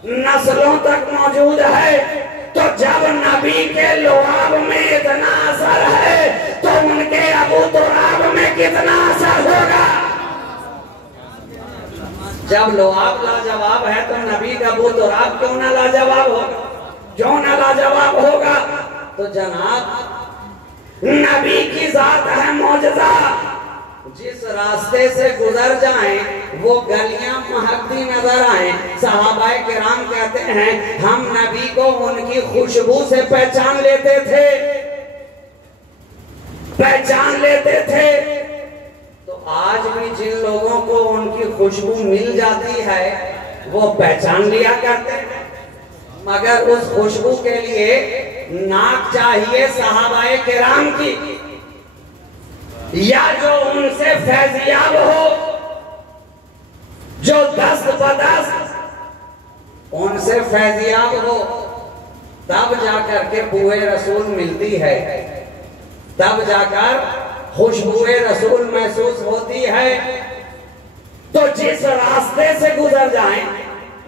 नस्लों तक मौजूद है। तो जब नबी के लुआब में इतना असर है तो उनके अबू तुराब में कितना असर होगा? जब लुआब लाजवाब है तो नबी का अबू तुराब क्यों ना लाजवाब होगा? क्यों ना लाजवाब होगा? तो जनाब नबी की जात है मौजज़ा। जिस रास्ते से गुजर जाएं वो गलियां महकती नजर आए। सहाबाए किराम कहते हैं हम नबी को उनकी खुशबू से पहचान लेते थे, पहचान लेते थे। तो आज भी जिन लोगों को उनकी खुशबू मिल जाती है वो पहचान लिया करते हैं, मगर उस खुशबू के लिए नाक चाहिए सहाबाए किराम की, या जो उनसे फैजियाब हो, जो दस्त बदस्त उनसे फैजियाब हो, तब जाकर के बुए रसूल मिलती है, तब जाकर खुशबुए रसूल महसूस होती है। तो जिस रास्ते से गुजर जाएं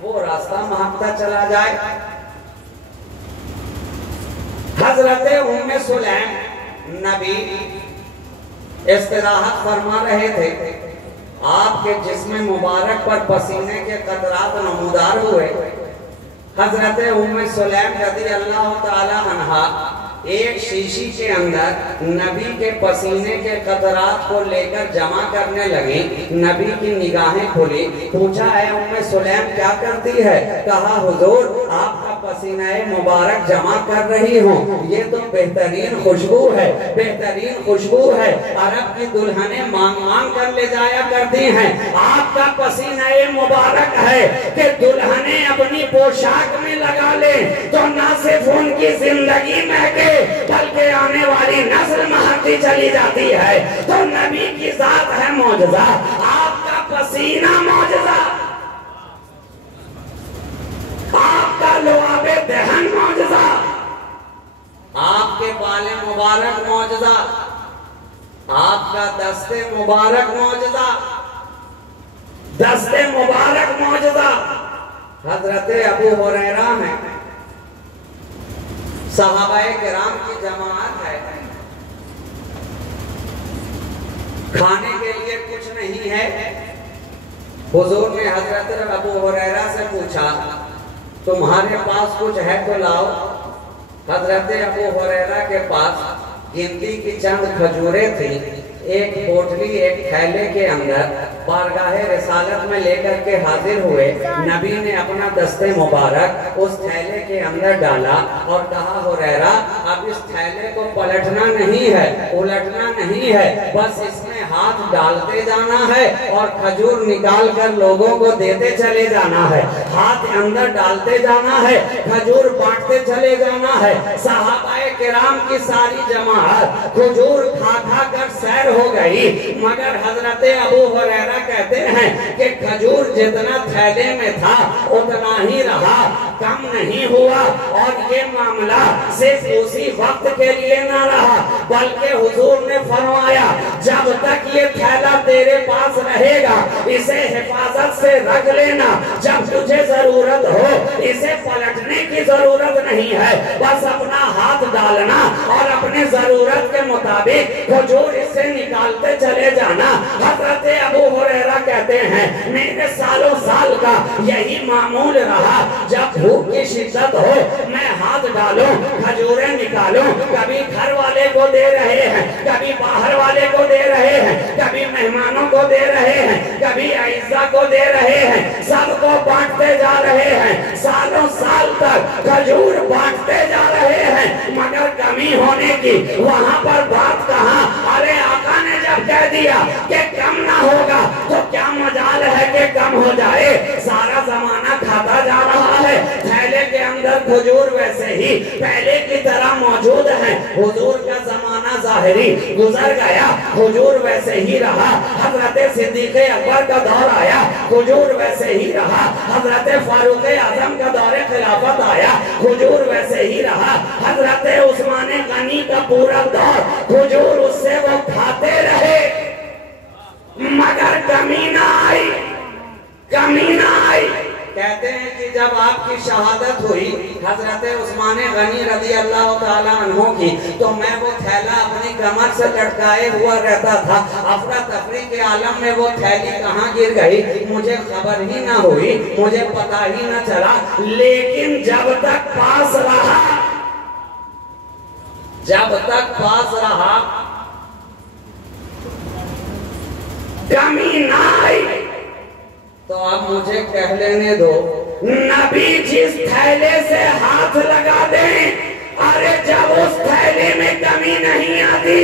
वो रास्ता महकता चला जाए। हजरत उम्मे सुलैम नबी इस्तिराहत फरमा रहे थे, आपके जिस्म मुबारक पर पसीने के कतरात नमूदार हुए। हजरत उम्मे सुलैम रज़ी अल्लाह ताला अन्हा एक शीशी के अंदर नबी के पसीने के कतरात को लेकर जमा करने लगी। नबी की निगाहें खुली, पूछा है उम्मे सुलैम क्या करती है? कहा हुजूर आपका पसीना मुबारक जमा कर रही हूँ, ये तो बेहतरीन खुशबू है, बेहतरीन खुशबू है। अरब की दुल्हने मांग मांग कर ले जाया करती हैं, आपका पसीना मुबारक है कि दुल्हने अपनी पोशाक में लगा ले तो न सिर्फ उनकी जिंदगी महके बल्कि आने वाली नस्ल महकती चली जाती है। तो नबी की जात है मौजज़ा, आपका पसीना मौजज़ा, आप आपके बाले मुबारक मौजज़ा, आपका दस्ते मुबारक मौजज़ा, दस्ते मुबारक मौजज़ा हजरत अबू हुरैरा में सहाबाए किराम की जमात है। खाने के लिए कुछ नहीं है। हुजूर ने हजरत अबू हुरैरा से पूछा, तुम्हारे पास कुछ है तो लाओ। हजरत अबू हुरैरा के पास गिनती की चंद खजूरें थी, एक पोटली एक थैले के अंदर बारगाहे रिसालत में लेकर के हाजिर हुए। नबी ने अपना दस्ते मुबारक उस थैले के अंदर डाला और कहा, हुरैरा अब इस थैले को पलटना नहीं है, उलटना नहीं है, बस इसमें हाथ डालते जाना है और खजूर निकाल कर लोगों को देते चले जाना है। हाथ अंदर डालते जाना है, खजूर बांटते चले जाना है। सहाबाए किराम की सारी जमात खजूर खा खा कर सैर हो गई, मगर हजरत अबू हुरैरा कहते हैं कि खजूर जितना थैले में था उतना ही रहा, कम नहीं हुआ। और ये मामला सिर्फ उसी वक्त के लिए न रहा, बल्कि हुजूर ने फरमाया, जब तक ये थैला तेरे पास रहेगा इसे हिफाजत से रख लेना, जब तुझे जरूरत हो इसे पलटने की जरूरत नहीं है, बस अपना हाथ डालना और अपने जरूरत के मुताबिक खजूर इससे निकालते चले जाना। हजरत अबू हुरैरा कहते हैं, मेरे सालों साल का यही मामूल रहा, जब भूख की शिद्दत हो मैं हाथ डालूं, खजूरें निकालूं, कभी घर वाले को दे रहे हैं, कभी बाहर वाले को दे रहे हैं, कभी मेहमानों को दे रहे हैं, कभी आइज़ा को दे रहे हैं, सबको बांटते जा रहे हैं। सालों साल तक खजूर बांटते जा रहे हैं, मगर कमी होने की वहाँ पर बात कहाँ। अरे आका ने जब कह दिया कि कम ना होगा तो क्या मजाल है कि कम हो जाए। सारा जमाना खाता जा रहा है, थैले के अंदर खजूर वैसे ही पहले की तरह मौजूद है। हुजूर का जमाना ज़ाहिरी गुजर गया, खजूर वैसे ही रहा। हजरत सिद्दीक़ अकबर का दौर आया, खजूर वैसे ही रहा। हजरत फारूक आजम का दौर खिलाफत आया, खजूर वैसे ही रहा। हजरत उस्मान गनी का पूरा दौर खजूर उससे वो खाते रहे, मगर कमी ना आई, कमी ना आई। कहते हैं कि जब आपकी शहादत हुई हजरत उस्मान गनी रज़ी अल्लाह ताला अन्हु की, तो मैं वो थैला अपनी कमर से लटकाए हुआ रहता था। अफरा तफरी के आलम में वो थैली कहाँ गिर गई मुझे खबर ही ना हुई, मुझे पता ही ना चला। लेकिन जब तक पास रहा, जब तक पास रहा, कमी ना आई। तो अब मुझे कह लेने दो, नबी जिस थैले से हाथ लगा दें, अरे जब उस थैले में कमी नहीं आती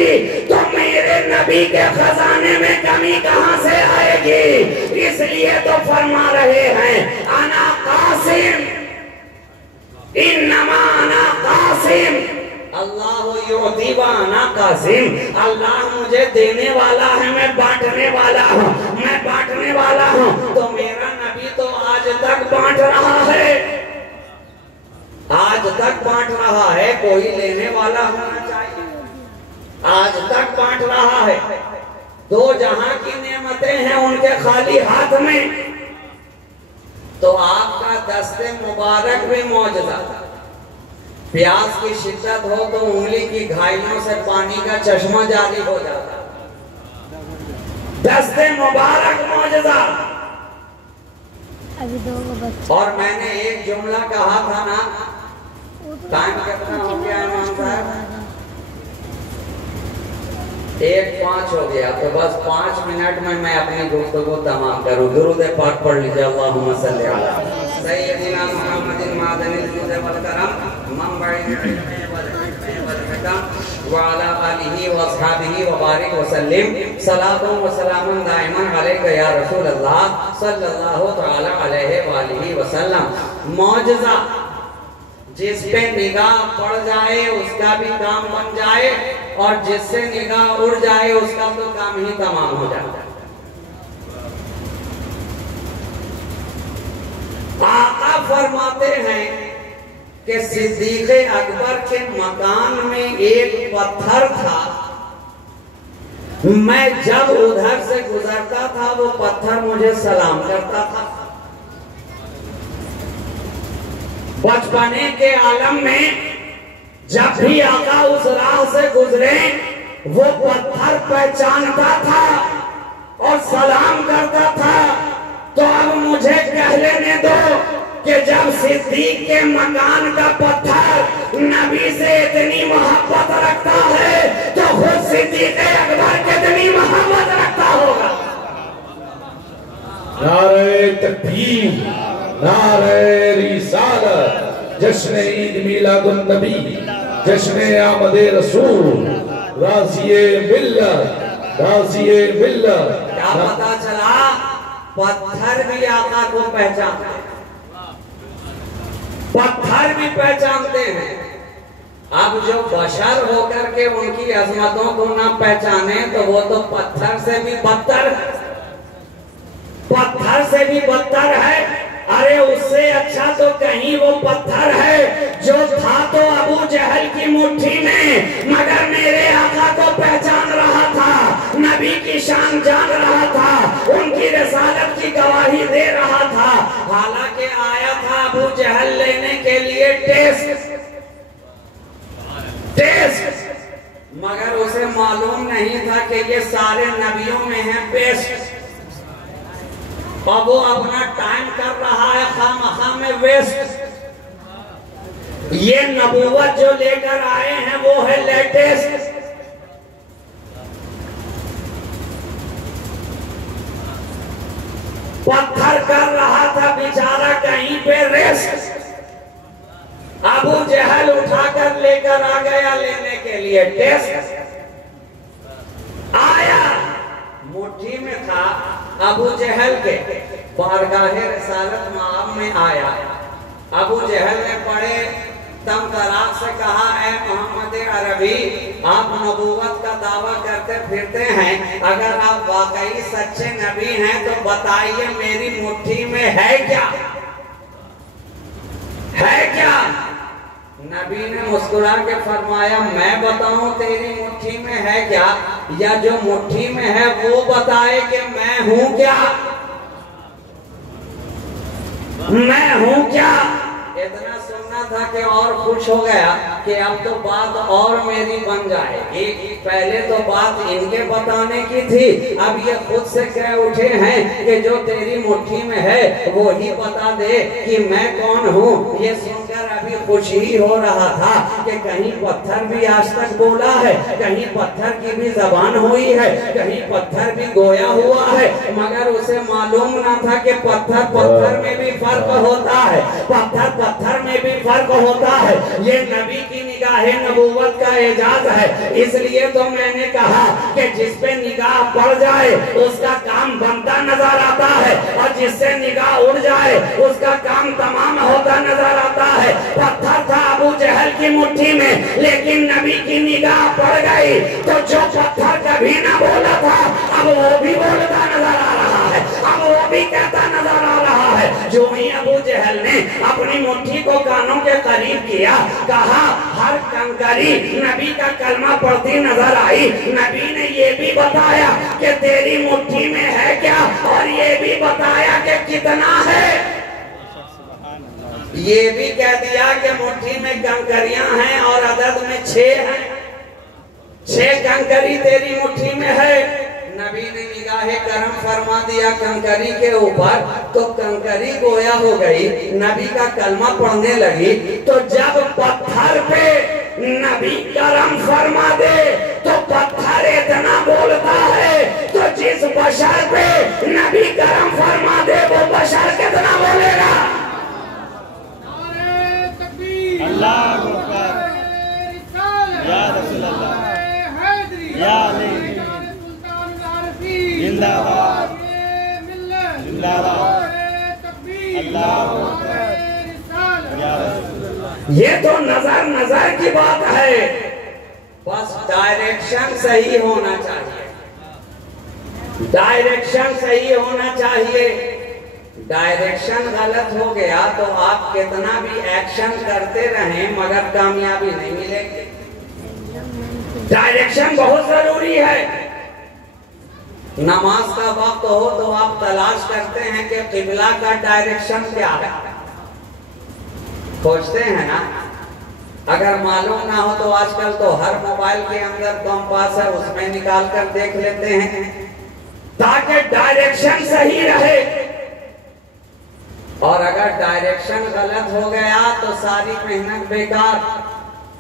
तो मेरे नबी के खजाने में कमी कहां से आएगी। इसलिए तो फरमा रहे हैं, अना कासिम, इन्नमा अना कासिम, अल्लाह युती व अना कासिम। अल्लाह मुझे देने वाला है, मैं बांटने वाला हूँ, मैं बांटने वाला हूँ। तो मेरा नबी तो आज तक बांट रहा है, आज तक बांट रहा है। कोई लेने वाला होना चाहिए, आज तक बांट रहा है। दो जहां की नेमतें हैं उनके खाली हाथ में, तो आपका दस्ते मुबारक भी मौजूदा। प्यास की शिद्दत हो तो उंगली की घायलों से पानी का चश्मा जारी हो जाता। दस्ते मुबारक मौजूदा। और मैंने एक जुमला कहा था ना, टाइम कितना हो गया इमाम साहब? 1:05 हो गया, तो बस 5 मिनट में मैं अपनी गुफ्तगू तमाम करूँ। दुरूद पाक पढ़ लीजिए, अल्लाहुम्मा सल्ली अला सय्यदिना मुहम्मदिन मादनिल जुद वल करम मंबइल इल्म वल हिकम वल हिकम व अला आलिहि व अस्हाबिहि व बारिक व सल्लिम सलातो व सलामुन दाइमन अलैका या रसूल अल्लाह सल्लल्लाहु तआला अलैहि व आलिहि व सल्लम। मौजज़ा जिस पे निगाह पड़ जाए उसका भी काम बन जाए, और जिससे निगाह उड़ जाए उसका तो काम ही तमाम हो जाता है। आका फरमाते हैं कि सिद्दीक़े अकबर के मकान में एक पत्थर था, मैं जब उधर से गुजरता था वो पत्थर मुझे सलाम करता था। बचपने के आलम में जब भी आका उस राह से गुजरे वो पत्थर पहचानता था और सलाम करता था। तो अब मुझे कह लेने दो कि जब सिद्दीक के मकान का पत्थर नबी से इतनी मोहब्बत रखता है तो खुद सिद्दीक अकबर कितनी मोहब्बत रखता होगा। नारे तकबीर, नारे रिसालत, जश्न ईद मिलादुन नबी, जश्न आमद रसूल, राज़िए मिल्लत, राज़िए मिल्लत। क्या पता चला पत्थर भी आका को पहचानते हैं, पत्थर भी पहचानते हैं। अब जो बशर होकर के उनकी अजमतों को ना पहचाने तो वो तो पत्थर से भी बदतर, पत्थर से भी बदतर है। अरे उससे अच्छा तो कहीं वो पत्थर है जो था तो अबू जहल की मुट्ठी में, मगर मेरे आका को पहचान रहा था, नबी की शान जान रहा था, उनकी रिसालत की गवाही दे रहा था। हालांकि आया था अबू जहल लेने के लिए टेस्ट, मगर उसे मालूम नहीं था कि ये सारे नबियों में है बेस्ट। और वो अपना टाइम कर रहा है खामखा में वेस्ट। ये नबूवत जो लेकर आए हैं वो है लेटेस्ट। पत्थर कर रहा था बेचारा कहीं पे रेस्ट, अबू जहल उठाकर लेकर आ गया लेने के लिए टेस्ट। आया मुट्ठी में था अबू जहल के, बारगाहे रिसालत माब में आया। अबू जहल ने बड़े तमतराक से कहा, ऐ मोहम्मद अरबी, आप नबूवत का दावा करते फिरते हैं, अगर आप वाकई सच्चे नबी हैं तो बताइए मेरी मुट्ठी में है क्या, है क्या? नबी ने मुस्कुरा के फरमाया, मैं बताऊं तेरी मुट्ठी में है क्या, या जो मुट्ठी में है वो बताए कि मैं हूं क्या, मैं हूं क्या? इतना सुनना था कि और खुश हो गया कि अब तो बात और मेरी बन जाएगी। पहले तो बात इनके बताने की थी, अब ये खुद से कह उठे हैं कि जो तेरी मुट्ठी में है वो ही बता दे कि मैं कौन हूँ। ये सुनकर अभी खुशी हो रहा था कि कहीं पत्थर भी आज तक बोला है, कहीं पत्थर की भी जबान हुई है, कहीं पत्थर भी गोया हुआ है, मगर उसे मालूम ना था कि पत्थर पत्थर में भी फर्क होता है, पत्थर पत्थर में भी फर्क होता है। ये नबी की निगाहे नबूवत का एजाज है। इसलिए तो मैंने कहा कि जिस पे निगाह पड़ जाए उसका काम बनता नजर आता है, और जिससे निगाह उड़ जाए उसका काम तमाम होता नजर आता है। पत्थर था अबू जहल की मुट्ठी में, लेकिन नबी की निगाह पड़ गई तो जो पत्थर कभी ना बोला था अब वो भी बोलता नजर आ रहा है, अब वो भी कहता नजर आ रहा है। जो ही अबू जहल ने अपनी मुट्ठी को कानों के करीब किया, कहा हर कंकरी नबी का कलमा पढ़ती नजर आई। नबी ने ये भी बताया कि तेरी मुट्ठी में है क्या, और ये भी बताया कि कितना है, ये भी कह दिया कि मुट्ठी में कंकरियां हैं और अदद में 6 हैं, 6 कंकरी तेरी मुट्ठी में है। नबी ने निगाहे करम फरमा दिया कंकरी के ऊपर, तो कंकरी गोया हो गई, नबी का कलमा पढ़ने लगी। तो जब पत्थर पे नबी करम फरमा दे तो पत्थर इतना बोलता है, तो जिस बशर पे नबी करम फरमा दे वो बशर कितना बोलेगा। अल्लाहू अकबर, या रसूल अल्लाह, या अली जिंदाबाद, जिंदाबाद, अल्लाहू अकबर, या रसूल। ये तो नजर नजर की बात है, बस डायरेक्शन सही होना चाहिए, डायरेक्शन सही होना चाहिए। डायरेक्शन गलत हो गया तो आप कितना भी एक्शन करते रहें मगर कामयाबी नहीं मिलेगी। डायरेक्शन बहुत जरूरी है। नमाज का वक्त हो तो आप तलाश करते हैं कि किबला का डायरेक्शन क्या है, खोजते हैं ना। अगर मालूम ना हो तो आजकल तो हर मोबाइल के अंदर कंपास है, उसमें निकाल कर देख लेते हैं ताकि डायरेक्शन सही रहे। और अगर डायरेक्शन गलत हो गया तो सारी मेहनत बेकार।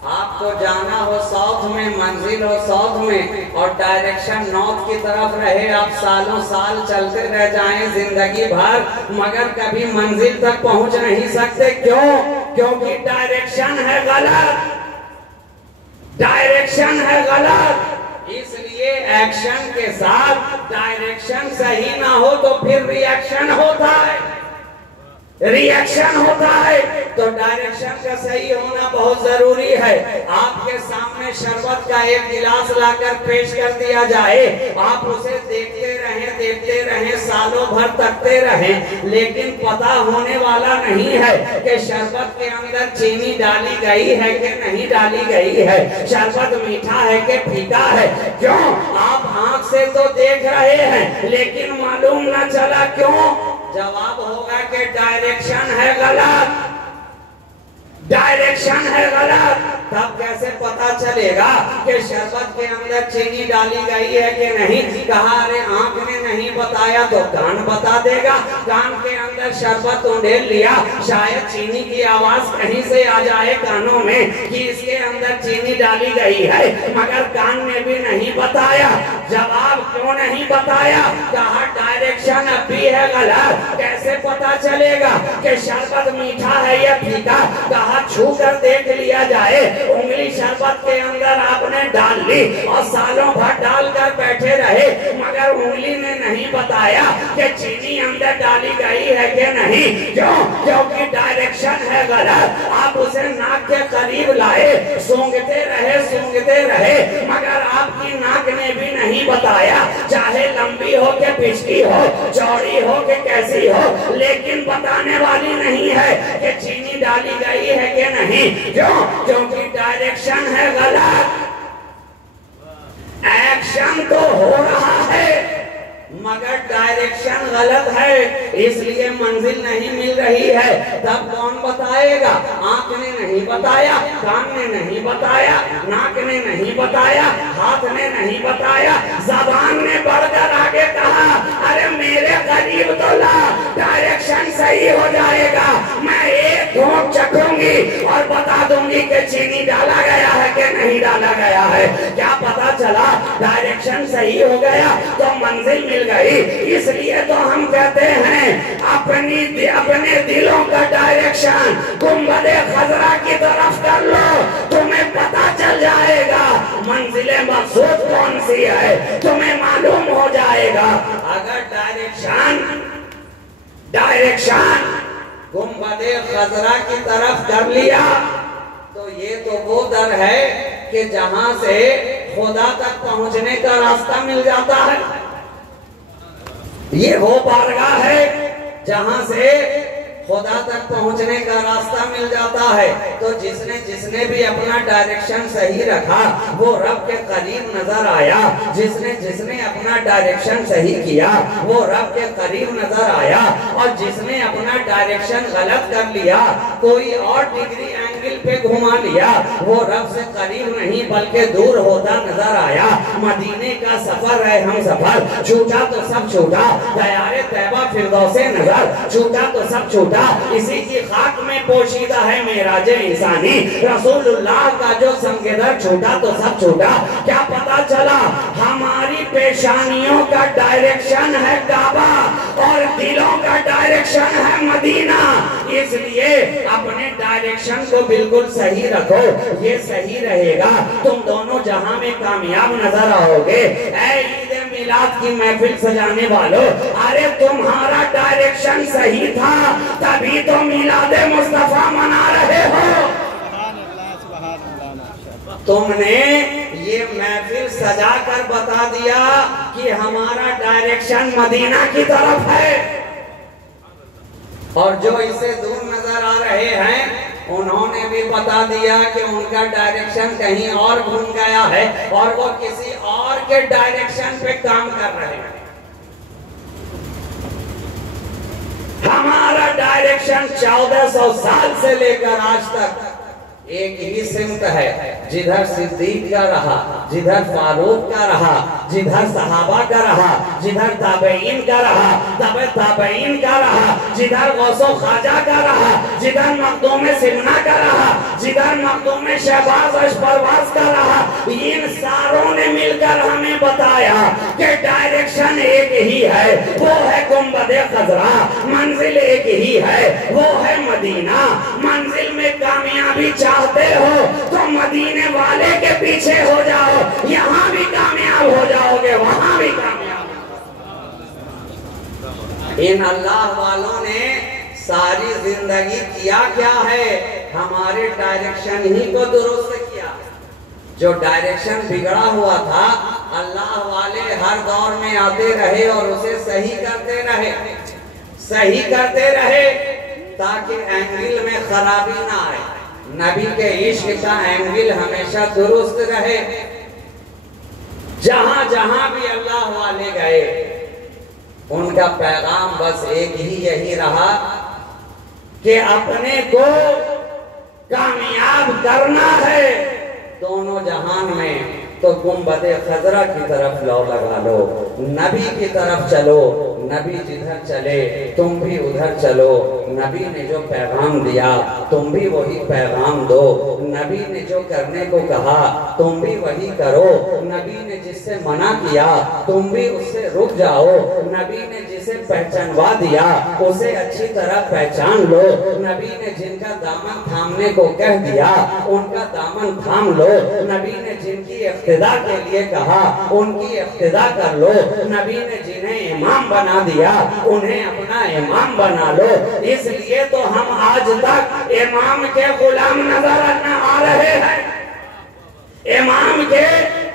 आपको जाना हो साउथ में, मंजिल हो साउथ में और डायरेक्शन नॉर्थ की तरफ रहे, आप सालों साल चलते रह जाएं जिंदगी भर मगर कभी मंजिल तक पहुंच नहीं सकते। क्यों? क्योंकि डायरेक्शन है गलत, डायरेक्शन है गलत। इसलिए एक्शन के साथ डायरेक्शन सही ना हो तो फिर रिएक्शन होता है, रिएक्शन होता है। तो डायरेक्शन का सही होना बहुत जरूरी है। आपके सामने शरबत का एक गिलास लाकर पेश कर दिया जाए, आप उसे देखते रहें सालों भर तकते रहें, लेकिन पता होने वाला नहीं है कि शरबत के अंदर चीनी डाली गई है कि नहीं डाली गई है, शरबत मीठा है कि फीका है। क्यों? आप आंख से तो देख रहे हैं लेकिन मालूम ना चला। क्यों? जवाब होगा कि डायरेक्शन है गलत, डायरेक्शन है गलत। तब कैसे पता चलेगा कि शरबत के अंदर चीनी डाली गई है कि नहीं? कहा अरे आंख ने नहीं बताया तो कान बता देगा। कान के अंदर शरबत उंडेल लिया, शायद चीनी की आवाज कहीं से आ जाए कानों में कि इसके अंदर चीनी डाली गई है, मगर कान ने भी नहीं बताया। जवाब क्यों नहीं बताया? कहा डायरेक्शन अब भी है गलत। कैसे पता चलेगा कि शरबत मीठा है या फीका? कहा छू कर देख लिया जाए। उंगली शरबत के अंदर आपने डाल ली और सालों भर डालकर बैठे रहे मगर उंगली ने नहीं बताया कि चीनी अंदर डाली गई है कि नहीं। क्यों? क्योंकि डायरेक्शन है गलत। आप उसे नाक के करीब लाए, सूंघते रहे मगर आपकी नाक ने भी नहीं बताया, चाहे लंबी हो के पिछली हो, चौड़ी हो के कैसी हो, लेकिन बताने वाली नहीं है कि चीनी डाली गई है कि नहीं। क्यों? क्योंकि डायरेक्शन है गलत। एक्शन तो हो रहा है मगर डायरेक्शन गलत है, इसलिए मंजिल नहीं मिल रही है। तब कौन बताएगा? आंख ने नहीं बताया, कान ने नहीं बताया, नाक ने नहीं बताया, हाथ ने नहीं बताया, जबान ने बढ़कर आगे कहा अरे मेरे करीब तो ला, डायरेक्शन सही हो जाएगा। मैं एक घूंट चखूंगी और बता दूंगी कि चीनी डाला गया है कि नहीं डाला गया है। क्या पता चला? डायरेक्शन सही हो गया तो मंजिल मिल गई। इसलिए तो हम कहते हैं अपने दिलों का डायरेक्शन गुंबदे खजरा की तरफ कर लो, तुम्हें पता चल जाएगा मंजिले मकसूद कौन सी है, तुम्हें मालूम हो जाएगा। अगर डायरेक्शन गुंबदे खजरा की तरफ कर लिया तो ये तो वो दर है कि जहां से खुदा तक पहुंचने का रास्ता मिल जाता है। ये वो बारगाह है जहां से खुदा तक पहुंचने का रास्ता मिल जाता है। तो जिसने भी अपना डायरेक्शन सही रखा वो रब के करीब नजर आया, जिसने अपना डायरेक्शन सही किया वो रब के करीब नजर आया, और जिसने अपना डायरेक्शन गलत कर लिया, कोई और डिग्री एंगल पे घुमा लिया, वो रब से करीब नहीं बल्कि दूर होता नजर आया। मदीने का सफर है हम सफर, छूटा तो सब छूटा, दयारे तैबा फिरदौसे नजर, छूटा तो सब छूटा, इसी की खाक में पोशीदा है मेराजे इंसानी, रसूलुल्लाह का जो संगेदर छूटा तो सब छूटा। क्या पता चला? हमारी पेशानियों का डायरेक्शन है काबा और दिलों का डायरेक्शन है मदीना। इसलिए अपने डायरेक्शन को बिल्कुल सही रखो, ये सही रहेगा, तुम दोनों जहां में कामयाब नजर आओगे। ऐ ईद मिलाद की महफिल सजाने वालों, अरे तुम्हारा डायरेक्शन सही था तभी तो मिलादे मुस्तफा मना रहे हो। तुमने ये महफिल सजा कर बता दिया कि हमारा डायरेक्शन मदीना की तरफ है। और जो इससे दूर नजर आ रहे हैं उन्होंने भी बता दिया कि उनका डायरेक्शन कहीं और घूम गया है और वो किसी और के डायरेक्शन पे काम कर रहे हैं। हमारा डायरेक्शन 1400 साल से लेकर आज तक एक ही सिमत है, जिधर सिद्दीक का रहा, जिधर फारूक का रहा, जिधर सहाबा का रहा, जिधर ताबईन का रहा, ताबईन का रहा, जिधर गौसो ख्वाजा का रहा, जिधर मखदूम सिमना का रहा, जिधर मखदूम शहबाज अशफरवाज का रहा, इन सारों ने मिलकर हमें बताया कि डायरेक्शन एक ही है, वो है गुंबदे खजरा, मंजिल एक ही है, वो है मदीना। मंजिल में कामयाबी चाहते हो तो मदीने वाले के पीछे हो जाओ, यहाँ भी कामयाब हो जाओगे, वहां भी कामयाब। इन अल्लाह वालों ने सारी जिंदगी किया क्या है? हमारे डायरेक्शन ही को दुरुस्त किया। जो डायरेक्शन बिगड़ा हुआ था अल्लाह वाले हर दौर में आते रहे और उसे सही करते रहे, सही करते रहे ताकि एंगल में खराबी ना आए, नबी के इश्क का एंगल हमेशा दुरुस्त रहे। जहां जहां भी अल्लाह वाले गए उनका पैगाम बस एक ही यही रहा कि अपने को कामयाब करना है दोनों जहान में, तो गुंबदे खजरा की तरफ लौ लगा लो, नबी की तरफ चलो, नबी जिधर चले तुम भी उधर चलो, नबी ने जो पैगाम दिया तुम भी वही पैगाम दो, नबी ने जो करने को कहा तुम भी वही करो, नबी ने जिससे मना किया तुम भी उससे रुक जाओ, नबी ने जिसे पहचानवा दिया उसे अच्छी तरह पहचान लो, नबी ने जिनका दामन थामने को कह दिया उनका दामन थाम लो, नबी ने जिनकी इक्तिदा के लिए कहा उनकी इक्तिदा कर लो, नबी ने जिन्हें इमाम बना दिया उन्हें अपना इमाम बना लो। इसलिए तो हम आज तक इमाम के गुलाम नजर आ रहे हैं, इमाम के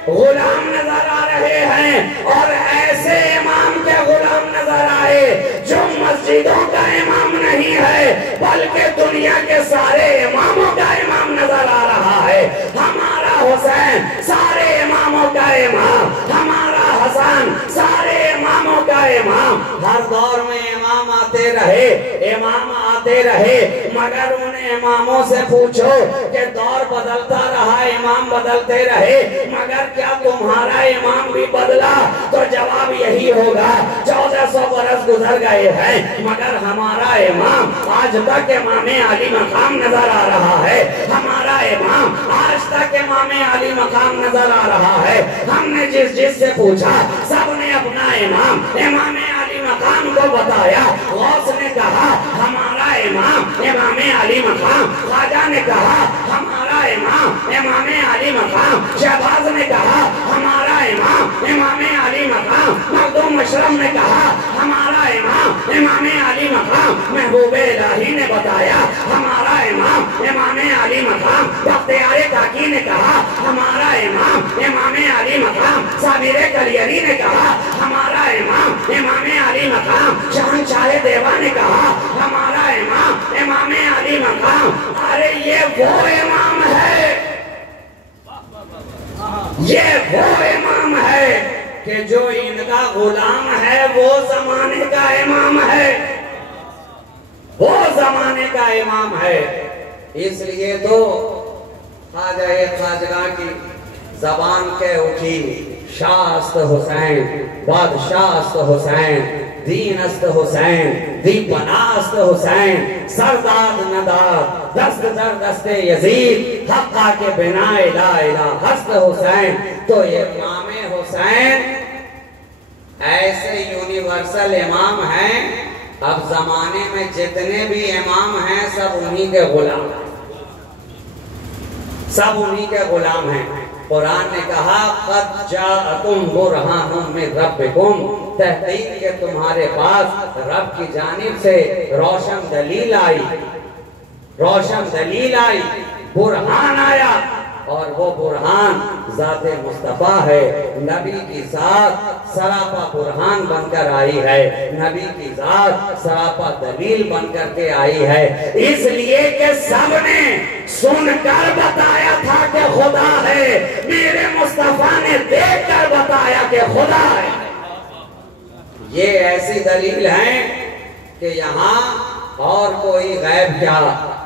गुलाम नजर आ रहे हैं, और ऐसे इमाम के गुलाम नजर आए जो मस्जिदों का इमाम नहीं है बल्कि दुनिया के सारे इमामों का इमाम नजर आ रहा है। हमारा हुसैन सारे इमामों का इमाम, हमारा हसन सारे इमामों का इमाम। हर दौर में इमाम आते रहे, इमाम आते रहे, मगर उन इमामों से पूछो कि दौर बदलता रहा, इमाम बदलते रहे, मगर क्या तुम्हारा इमाम भी बदला? तो जवाब यही होगा 1400 बरस गुजर गए हैं मगर हमारा इमाम आज तक इमामे आली मकाम नजर आ रहा है, हमारा इमाम आज तक इमामे आली मकाम नजर आ रहा है। हमने जिस से पूछा सबने अपना इमाम इमामे आली मकाम को बताया। गौस ने कहा हमारा इमाम इमामे आली मकाम, ख्वाजा ने कहा हमारा इमाम इमामे आली मकाम, शहबाज ने कहा हमारा इमाम इमामे आली मकाम, मखदूम अशरफ ने कहा हमारा इमाम इमामे आली मकाम, महबूबे इलाही ने बताया हमारा इमाम इमामे आली मकाम, बख्तियारे काकी ने कहा हमारा इमाम इमामे आली मकाम, साबिरे कलियरी ने कहा हमारा इमाम इमामे आली मकाम, शहंशाह देवा ने कहा हमारा इमाम इमामे आली मकाम। अरे ये वो इमाम है, ये वो इमाम है कि जो इनका गुलाम है वो जमाने का इमाम है, वो जमाने का इमाम है। इसलिए तो ख्वाजा खाजगा की जबान के उठी शास्त हुसैन, बादशाहस्त हुसैन, दीनस्त हुसैन, दीपनास्त हुसैन, सरदाद नदाद, दस्त दर दस्ते यजीद, हक्का के बिना इला इला हस्त हुसैन। तो ये इमामे हुसैन ऐसे यूनिवर्सल इमाम हैं, अब जमाने में जितने भी इमाम हैं सब उन्हीं के गुलाम हैं, सब उन्हीं के गुलाम हैं। कुरान ने कहा क़द जाअकुम बुरहानुम मिन रब्बिकुम, तहकीक के तुम्हारे पास रब की जानिब से रोशन दलील आई, रोशन दलील आई, बुरहान आया। और वो बुरहान ज़ाते मुस्तफ़ा है। नबी की ज़ात सरापा बुरहान बनकर आई है, नबी की ज़ात सरापा दलील बनकर के आई है। इसलिए कि सबने सुनकर बताया था कि खुदा है, मेरे मुस्तफ़ा ने देखकर बताया कि खुदा है। ये ऐसी दलील है कि यहाँ और कोई गैब क्या,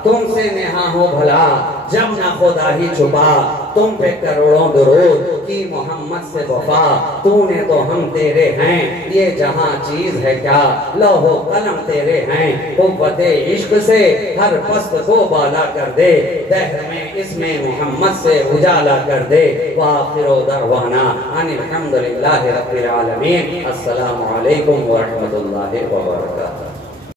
तुमसे नेहा हो भला जब ना खुदा ही छुपा, तुम पे करोड़ों दुरूद की मोहम्मद से वफा, तूने तो हम तेरे हैं, ये जहां चीज है क्या, लौहो कलम तेरे हैं, कुव्वते इश्क से हर पस्त को बाला कर दे, दहर में इसमें मोहम्मद से उजाला कर दे। वाखिरो दरवाना अनिल हम्दुलिल्लाहि रब्बिल आलमीन। अस्सलामु अलैकुम व रहमतुल्लाहि व बरकातहू।